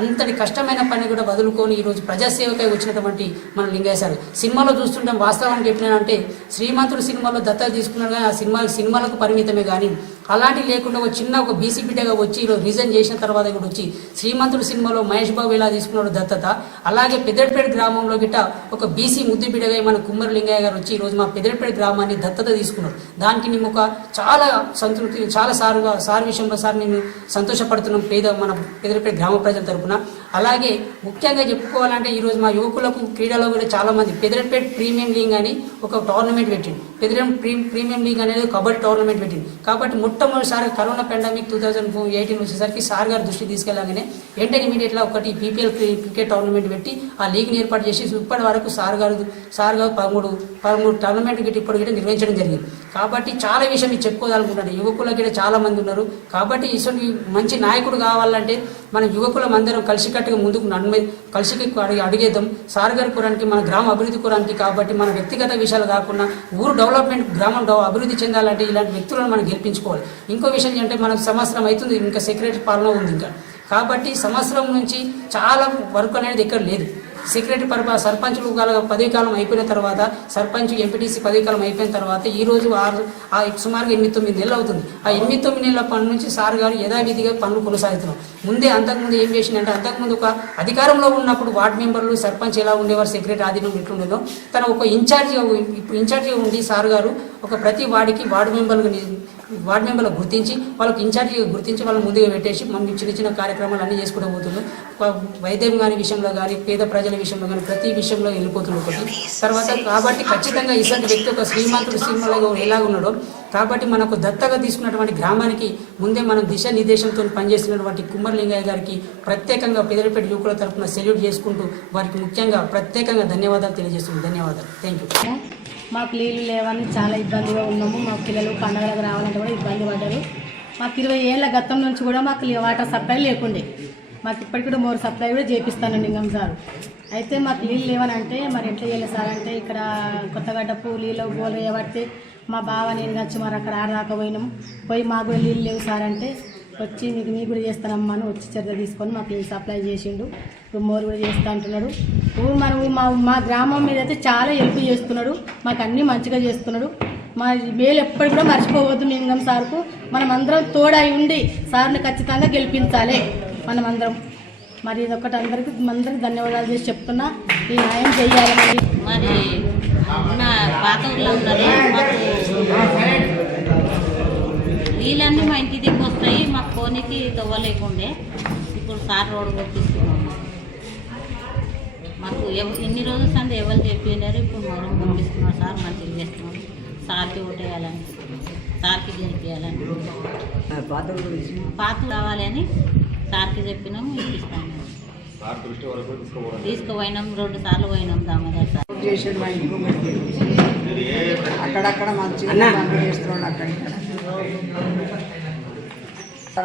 అంతటి కష్టమైన పని కూడా వదులుకొని ఈరోజు ప్రజాసేవకై వచ్చినటువంటి మన లింగయ్య సార్ సినిమాలో చూస్తుంటాం. వాస్తవానికి చెప్పినానంటే శ్రీమంతుడు సినిమాలో దత్తత తీసుకున్నాడు కానీ ఆ సినిమాలకు పరిమితమే కానీ అలాంటి లేకుండా ఒక బీసీ బిడ్డగా వచ్చి ఈరోజు రిజైన్ చేసిన తర్వాత కూడా వచ్చి శ్రీమంతుడు సినిమాలో మహేష్ బాబు ఎలా తీసుకున్నాడు దత్తత, అలాగే పెద్దపేట గ్రామంలో గిట్ట ఒక బీసీ ముద్దు బిడ్డగా మన కుమ్మరి లింగయ్య గారు వచ్చి ఈరోజు మా పెద్దపేట గ్రామాన్ని దత్తత తీసుకున్నారు. దానికి మేము చాలా సంతృప్తి చాలా సార్ విషయంలో సార్ నేను సంతోషపడుతున్నాం మన పెద్దపేట గ్రామ ప్రజల తరఫున. అలాగే ముఖ్యంగా చెప్పుకోవాలంటే ఈరోజు మా యువకులకు క్రీడలో కూడా చాలా మంది పెద్దపేట ప్రీమియం లీగ్ అని ఒక టోర్నమెంట్ పెట్టింది. ప్రీమియం లీగ్ అనేది కబడ్డీ టోర్నమెంట్ పెట్టింది. కాబట్టి మొట్టమొదటిసారి కరోనా పాండమిక్ 2018 వచ్చేసరికి సార్ గారు దృష్టి తీసుకెళ్ళగానే వెంటనే ఇమీడియట్గా ఒకటి PPL క్రికెట్ టోర్నమెంట్ పెట్టి ఆ లీగ్ని ఏర్పాటు చేసి ఇప్పటి వరకు సార్ గారు 13 టోర్నమెంట్ గిట్టి ఇప్పుడు గిట్ట నిర్వహించడం జరిగింది. కాబట్టి చాలా విషయం మీరు చెప్పుకోవాలనుకుంటున్నాను. యువకులకి గిట్ట చాలా మంది ఉన్నారు. కాబట్టి ఇటువంటి మంచి నాయకుడు కావాలంటే మనం యువకులం అందరం కలిసికట్టుగా ముందుకు కలిసి అడిగేద్దాం సార్ గారి కురానికి మన గ్రామ అభివృద్ధి కురానికి. కాబట్టి మన వ్యక్తిగత విషయాలు కాకుండా ఊరు డెవలప్మెంట్ గ్రామం అభివృద్ధి చెందాలంటే ఇలాంటి వ్యక్తులను మనం గెలిపించుకోవాలి. ఇంకో విషయం ఏంటంటే మనకు సంవత్సరం అవుతుంది, ఇంకా సెక్రటరీ పాలన ఉంది ఇంకా. కాబట్టి సంవత్సరం నుంచి చాలా వర్క్ అనేది ఎక్కడ లేదు. సెక్రటరీ సర్పంచులు పదవి కాలం అయిపోయిన తర్వాత సర్పంచ్ ఎంపీటీసీ పదవి కాలం అయిపోయిన తర్వాత ఈరోజు సుమారుగా 8-9 నెలలు అవుతుంది. ఆ 8-9 నెలల పని నుంచి సార్ గారు యథావిధిగా పనులు కొనసాగుతున్నాం. అంతకుముందు ఏం చేసిందంటే అంతకుముందు ఒక అధికారంలో ఉన్నప్పుడు వార్డు మెంబర్లు సర్పంచ్ ఎలా ఉండేవారు, సెక్రటరీ ఆధీనం ఎట్లుండేదో తన ఒక ఇప్పుడు ఇన్ఛార్జిగా ఉండి సార్ గారు ప్రతి వార్డుకి వార్డు మెంబర్లు గుర్తించి వాళ్ళకి ఇన్ఛార్జిగా గుర్తించి వాళ్ళని ముందుగా పెట్టేసి మనం చిన్న కార్యక్రమాలు అన్నీ చేసుకుంటూ పోతున్నాం. వైద్యం కానీ విషయంలో కానీ పేద ప్రజల విషయంలో కానీ ప్రతి విషయంలో వెళ్ళిపోతున్నాం తర్వాత. కాబట్టి ఖచ్చితంగా ఇలాంటి వ్యక్తి ఒక శ్రీమంతుడు సినిమాలో ఎలా ఉన్నాడో కాబట్టి మనకు దత్తగా తీసుకున్నటువంటి గ్రామానికి ముందే మనం దిశానిర్దేశంతో పనిచేస్తున్నటువంటి కుమ్మరి లింగయ్య గారికి ప్రత్యేకంగా పెదరపేట యువకుల తరఫున సెల్యూట్ చేసుకుంటూ వారికి ముఖ్యంగా ప్రత్యేకంగా ధన్యవాదాలు తెలియజేస్తున్నాం. ధన్యవాదాలు. Thank you. మాకు నీళ్ళు లేవని చాలా ఇబ్బందిగా ఉన్నాము. మా పిల్లలు పండుగలకు రావాలంటే కూడా ఇబ్బంది పడ్డారు. మాకు 20 ఏళ్ళ గతం నుంచి కూడా మాకు వాటర్ సప్లై లేకుండే. మాకు ఇప్పటికి కూడా మోర్ సప్లై కూడా చేపిస్తాను లింగం సార్. అయితే మాకు నీళ్ళు లేవని అంటే మరి ఎట్లా చేయాలి సార్ అంటే ఇక్కడ కొత్తగడ్డపు నీళ్ళు గోలు వేయబడితే మా బావ నేను వచ్చి మరి అక్కడ ఆడదాకపోయినాము. పోయి మాకు కూడా నీళ్ళు లేవు సార్ అంటే వచ్చి మీకు కూడా చేస్తానమ్మా అని వచ్చి చర్య తీసుకొని మాకు నీళ్ళు సప్లై చేసిండు. ఇప్పుడు మోరు కూడా చేస్తూ అంటున్నాడు. మా గ్రామం మీద అయితే చాలా హెల్ప్ చేస్తున్నాడు. మాకు అన్నీ మంచిగా చేస్తున్నాడు. మా మేలు ఎప్పటికి కూడా మర్చిపోవద్దు లింగం సార్కు. మనం అందరం తోడై ఉండి సార్ని ఖచ్చితంగా గెలిపించాలి మనమందరం. మరి ఇదొకటి అందరికీ ధన్యవాదాలు చేసి చెప్తున్నా. ఈ న్యాయం చేయాలి. మరి నా పాత ఊళ్ళో ఉన్నది మాకు నీళ్ళన్నీ మా ఇంటి దిక్కు వస్తాయి. మాకు కోనికి తవ్వలేకుండే ఇప్పుడు సార్ రోడ్డు కొట్టిస్తున్నాం. మాకు ఇన్ని రోజులు సంది ఎవరు చెప్పినారు. ఇప్పుడు మనం పంపిస్తున్నాం సార్ మంచిగా చేస్తున్నాం. సార్కి ఓటేయాలని సార్కి గెలిపించాలని పాత కావాలని సార్కి చెప్పినాము. ఇప్పిస్తాము. తీసుకుపోయినాం 2 సార్లు పోయినాం దామోదర్ సార్ చేసాడు. మా ఇంటికి అక్కడక్కడ మంచిగా పనులు చేస్తున్నాడు. అక్కడిక్కడ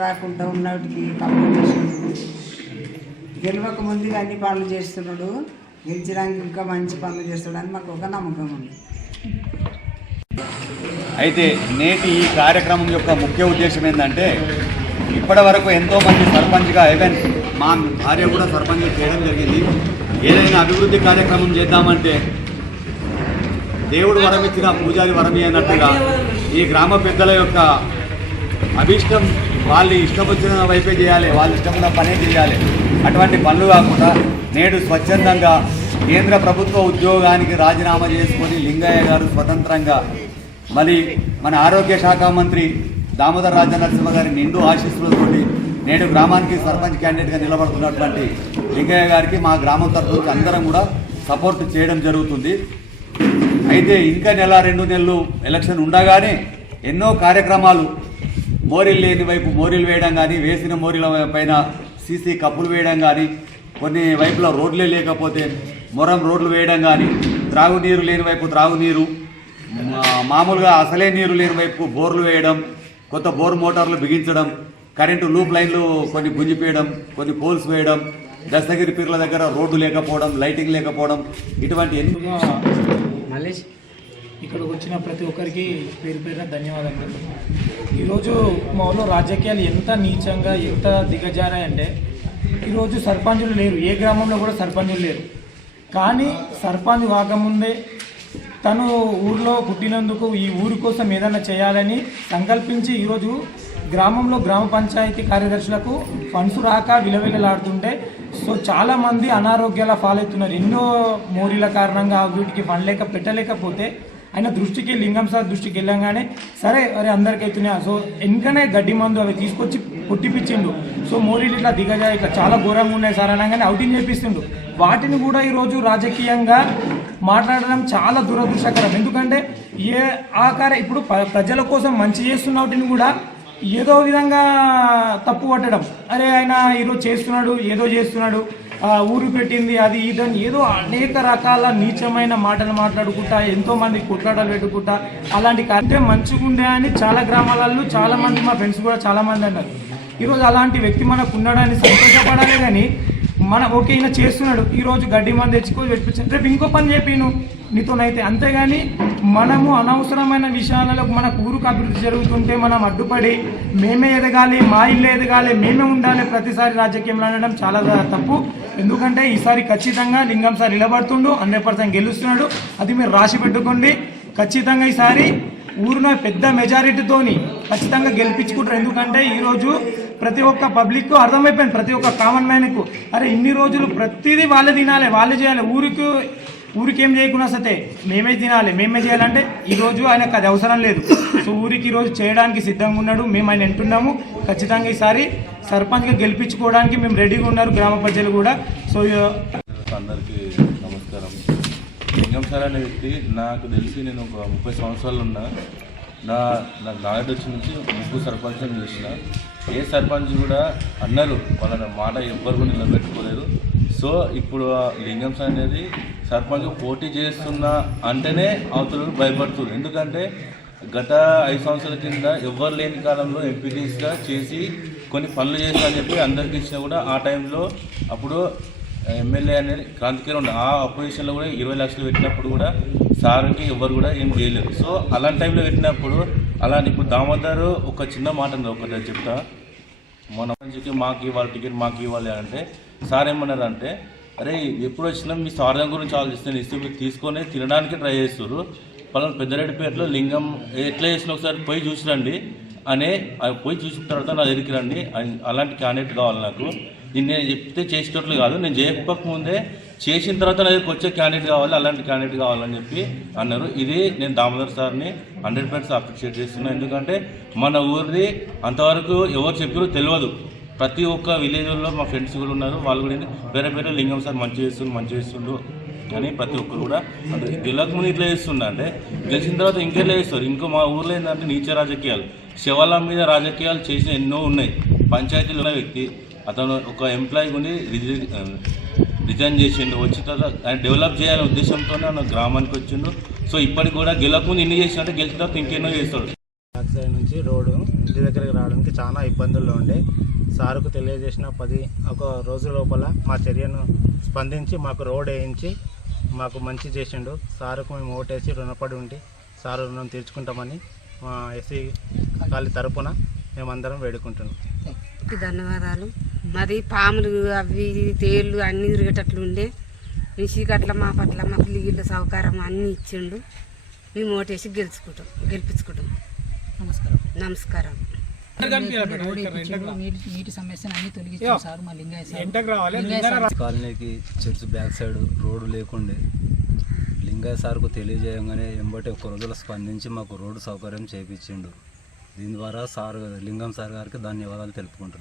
రాకుండా ఉన్నటికి పనులు చేస్తున్నాడు. గెలవక ముందు అన్ని పనులు చేస్తున్నాడు. గెలిచడానికి ఇంకా మంచి పనులు చేస్తాడని మాకు ఒక నమ్మకం ఉంది. అయితే నేటి ఈ కార్యక్రమం యొక్క ముఖ్య ఉద్దేశం ఏంటంటే ఇప్పటి వరకు ఎంతోమంది సర్పంచ్గా ఈవెన్ మా భార్య కూడా సర్పంచ్గా చేయడం జరిగింది. ఏదైనా అభివృద్ధి కార్యక్రమం చేద్దామంటే దేవుడు వరం ఇచ్చిన పూజారి వరమి అన్నట్టుగా ఈ గ్రామ పెద్దల యొక్క అభిష్టం వాళ్ళు ఇష్టం వచ్చిన వైపే చేయాలి, వాళ్ళు ఇష్టమైన పనే చేయాలి. అటువంటి పనులు కాకుండా నేడు స్వచ్ఛందంగా కేంద్ర ప్రభుత్వ ఉద్యోగానికి రాజీనామా చేసుకొని లింగయ్య గారు స్వతంత్రంగా మరి మన ఆరోగ్య శాఖ మంత్రి దామోదర్ రాజనరసింహ గారి నిండు ఆశీస్సులతోటి నేడు గ్రామానికి సర్పంచ్ క్యాండిడేట్గా నిలబడుతున్నటువంటి లింగయ్య గారికి మా గ్రామం తరఫు నుంచి అందరం కూడా సపోర్ట్ చేయడం జరుగుతుంది. అయితే ఇంకా నెల 2 నెలలు ఎలక్షన్ ఉండగానే ఎన్నో కార్యక్రమాలు మోరీలు లేని వైపు మోరీలు వేయడం కానీ, వేసిన మోరీల పైన సీసీ కప్పులు వేయడం కానీ, కొన్ని వైపుల రోడ్లే లేకపోతే మొరం రోడ్లు వేయడం కానీ, త్రాగునీరు లేని వైపు త్రాగునీరు, మామూలుగా అసలే నీరు లేని వైపు బోర్లు వేయడం, కొత్త బోర్ మోటార్లు బిగించడం, కరెంటు లూప్ లైన్లు కొన్ని గుంజిపోయడం, కొన్ని పోల్స్ వేయడం, దస్తగిరి పీర్ల దగ్గర రోడ్డు లేకపోవడం, లైటింగ్ లేకపోవడం, ఇటువంటి ఎన్నో. మల్లేష్ ఇక్కడికి వచ్చిన ప్రతి ఒక్కరికి పేరు పేరున ధన్యవాదాలు. ఈరోజు మా ఊళ్ళో రాజకీయాలు ఎంత నీచంగా ఎంత దిగజారాయంటే ఈరోజు సర్పంచులు లేరు, ఏ గ్రామంలో కూడా సర్పంచులు లేరు. కానీ సర్పంచ్ కాకముందే తను ఊర్లో పుట్టినందుకు ఈ ఊరి కోసం ఏదైనా చేయాలని సంకల్పించి ఈరోజు గ్రామంలో గ్రామ పంచాయతీ కార్యదర్శులకు ఫండ్స్ రాక విలవిలలాడుతుంటే సో చాలామంది అనారోగ్యాల పాలవుతున్నారు. ఎన్నో మోరీల కారణంగా వీటికి ఫండ్ లేక పెట్టలేకపోతే ఆయన దృష్టికి లింగం సార్ దృష్టికి వెళ్ళంగానే సరే అరే అందరికి అవుతున్నాయా సో వెనుకనే గడ్డి మందు అవి తీసుకొచ్చి కొట్టిపించిండు. సో మోరీలు ఇట్లా దిగజా ఇట్లా చాలా ఘోరంగా ఉన్నాయి సార్ అనగానే అవుటింగ్ చేపిస్తుండు. వాటిని కూడా ఈరోజు రాజకీయంగా మాట్లాడడం చాలా దురదృష్టకరం. ఎందుకంటే ఇప్పుడు ప్రజల కోసం మంచి చేస్తున్న వాటిని కూడా ఏదో విధంగా తప్పు పట్టడం, అరే ఆయన ఈరోజు చేస్తున్నాడు ఏదో చేస్తున్నాడు ఊరు పెట్టింది అది ఇదని ఏదో అనేక రకాల నీచమైన మాటలు మాట్లాడుకుంటా ఎంతోమంది కొట్లాటలు పెట్టుకుంటా అలాంటి కార్యక్రమం మంచిగా ఉండే అని చాలా గ్రామాలలో చాలామంది మా ఫ్రెండ్స్ కూడా చాలామంది అన్నారు. ఈరోజు అలాంటి వ్యక్తి మనకు ఉన్నాడని సంతోషపడాలి. కానీ ఓకే ఈయన చేస్తున్నాడు, ఈరోజు గడ్డి మంది తెచ్చుకొని పెట్టించాను, రేపు ఇంకో పని చెప్పిను నీతోనైతే. అంతేగాని మనము అనవసరమైన విషయాలలో మన ఊరుకు అభివృద్ధి జరుగుతుంటే మనం అడ్డుపడి మేమే ఎదగాలి, మా ఇల్లు ఎదగాలి, మేమే ఉండాలి ప్రతిసారి రాజకీయంలో అనడం చాలా తప్పు. ఎందుకంటే ఈసారి ఖచ్చితంగా లింగం సార్ నిలబడుతుండు, 100% గెలుస్తున్నాడు. అది మీరు రాసి పెట్టుకోండి. ఖచ్చితంగా ఈసారి ఊరిలో పెద్ద మెజారిటీతోని ఖచ్చితంగా గెలిపించుకుంటారు. ఎందుకంటే ఈరోజు ప్రతి ఒక్క పబ్లిక్ అర్థమైపోయింది, ప్రతి ఒక్క కామన్ మ్యాన్కు అరే ఇన్ని రోజులు ప్రతిదీ వాళ్ళే తినాలి, వాళ్ళే చేయాలి, ఊరికి ఏం చేయకుండా సతే మేమే తినాలి, మేమే చేయాలంటే ఈరోజు ఆయనకు అది అవసరం లేదు. సో ఊరికి ఈరోజు చేయడానికి సిద్ధంగా ఉన్నాడు. మేము ఆయన వింటున్నాము. ఖచ్చితంగా ఈసారి సర్పంచ్గా గెలిపించుకోవడానికి మేము రెడీగా ఉన్నారు గ్రామ ప్రజలు కూడా. సో అందరికీ నమస్కారం. లింగం సార్ అనే వ్యక్తి నాకు తెలిసి నేను ఒక 30 సంవత్సరాలు ఉన్నా. నాకు నాలెడ్జ్ వచ్చి నుంచి 3 సర్పంచ్లను చేసిన. ఏ సర్పంచ్ కూడా అన్నారు వాళ్ళ మాట ఎవ్వరు కూడా నిలబెట్టుకోలేరు. సో ఇప్పుడు లింగం సార్ అనేది సర్పంచ్ పోటీ చేస్తున్నా అంటేనే అవతల భయపడుతున్నారు. ఎందుకంటే గత 5 సంవత్సరాల కింద ఎవ్వరు లేని కాలంలో ఎంపీటీస్గా చేసి కొన్ని పనులు చేస్తా అని చెప్పి అందరికి ఇచ్చినా కూడా ఆ టైంలో అప్పుడు ఎమ్మెల్యే అనేది క్రాంతికరం ఉండే. ఆ అపోజిషన్లో కూడా 20 లక్షలు పెట్టినప్పుడు కూడా సార్కి ఎవరు కూడా ఏం చేయలేదు. సో అలాంటి టైంలో పెట్టినప్పుడు అలాంటి ఇప్పుడు దామోదర్ ఒక చిన్న మాట ఒకటి చెప్తా, మన మంచికి మాకు ఇవ్వాలి టికెట్ మాకు ఇవ్వాలి అంటే సార్ ఏమన్నారు అంటే అరే ఎప్పుడు వచ్చినా మీ స్వార్థం గురించి ఆలోచిస్తే ఇస్తే మీరు తీసుకొని తినడానికి ట్రై చేస్తారు. పలానా పెద్దరెడ్డిపేటలో లింగం ఎట్లా చేసిన ఒకసారి పోయి చూసిరండి అనే పోయి చూసిన తర్వాత నా దగ్గరికి రండి, అలాంటి క్యాండిడేట్ కావాలి నాకు. నేను చెప్తే చేసేటట్లు కాదు, నేను చేయకపోకముందే చేసిన తర్వాత నా దగ్గరికి వచ్చే క్యాండిడేట్ కావాలి, అలాంటి క్యాండిడేట్ కావాలని చెప్పి అన్నారు. ఇది నేను దామోదర్ సార్ని 100% అప్రిషియేట్ చేస్తున్నాను. ఎందుకంటే మన ఊరిది అంతవరకు ఎవరు చెప్పారో తెలియదు. ప్రతి ఒక్క విలేజ్లో మా ఫ్రెండ్స్ కూడా ఉన్నారు, వాళ్ళు కూడా వేరే లింగం సార్ మంచి చేస్తుండు అని ప్రతి ఒక్కరు కూడా గెలక ముందు ఇట్లా చేస్తుండ అంటే గెలిచిన తర్వాత ఇంకెట్లా చేస్తారు. ఇంకో మా ఊర్లో ఏంటంటే నీచ రాజకీయాలు, శవాల మీద రాజకీయాలు చేసిన ఎన్నో ఉన్నాయి. పంచాయతీలో ఉన్న వ్యక్తి అతను ఒక ఎంప్లాయీ ఉండి రిజైన్ చేసిండు, వచ్చిన తర్వాత ఆయన డెవలప్ చేయాలనే ఉద్దేశంతోనే ఆయన గ్రామానికి వచ్చిండు. సో ఇప్పటికి కూడా గెలక ముందు ఇన్ని చేసినట్టు గెలిచిన తర్వాత ఇంకెన్నో చేస్తాడు. బ్యాక్ సైడ్ నుంచి రోడ్డు ఇంటి దగ్గరికి రావడానికి చాలా ఇబ్బందుల్లో ఉండే. సార్కు తెలియజేసిన 1 రోజు లోపల మా చర్యను స్పందించి మాకు రోడ్ వేయించి మాకు మంచి చేసిండు. సారుకు మేము ఓటేసి రుణపడి ఉండి సారు రుణం తీర్చుకుంటామని మా ఎస్సీ కాలి తరపున మేమందరం వేడుకుంటున్నాం. ధన్యవాదాలు. మరి పాములు అవి తేళ్ళు అన్నీ తిరిగేటట్లు ఉండే నిషికట్ల మా పట్ల మాకు నీళ్ళ సౌకర్యం అన్నీ ఇచ్చిండు. మేము ఓటేసి గెలిపించుకుంటాం. నమస్కారం. నీటి సమస్యను అన్ని తొలగించారు సార్ మా లింగయ్య సార్. కాలనీకి చర్చ్ బ్యాక్ సైడ్ రోడ్డు లేకుండే లింగయ్య సార్కు తెలియజేయగానే ఎంబటి 1 రోజుల స్పందించి మాకు రోడ్డు సౌకర్యం చేయించిండు. దీని ద్వారా లింగం సార్ గారికి ధన్యవాదాలు తెలుపుకుంటున్నాను.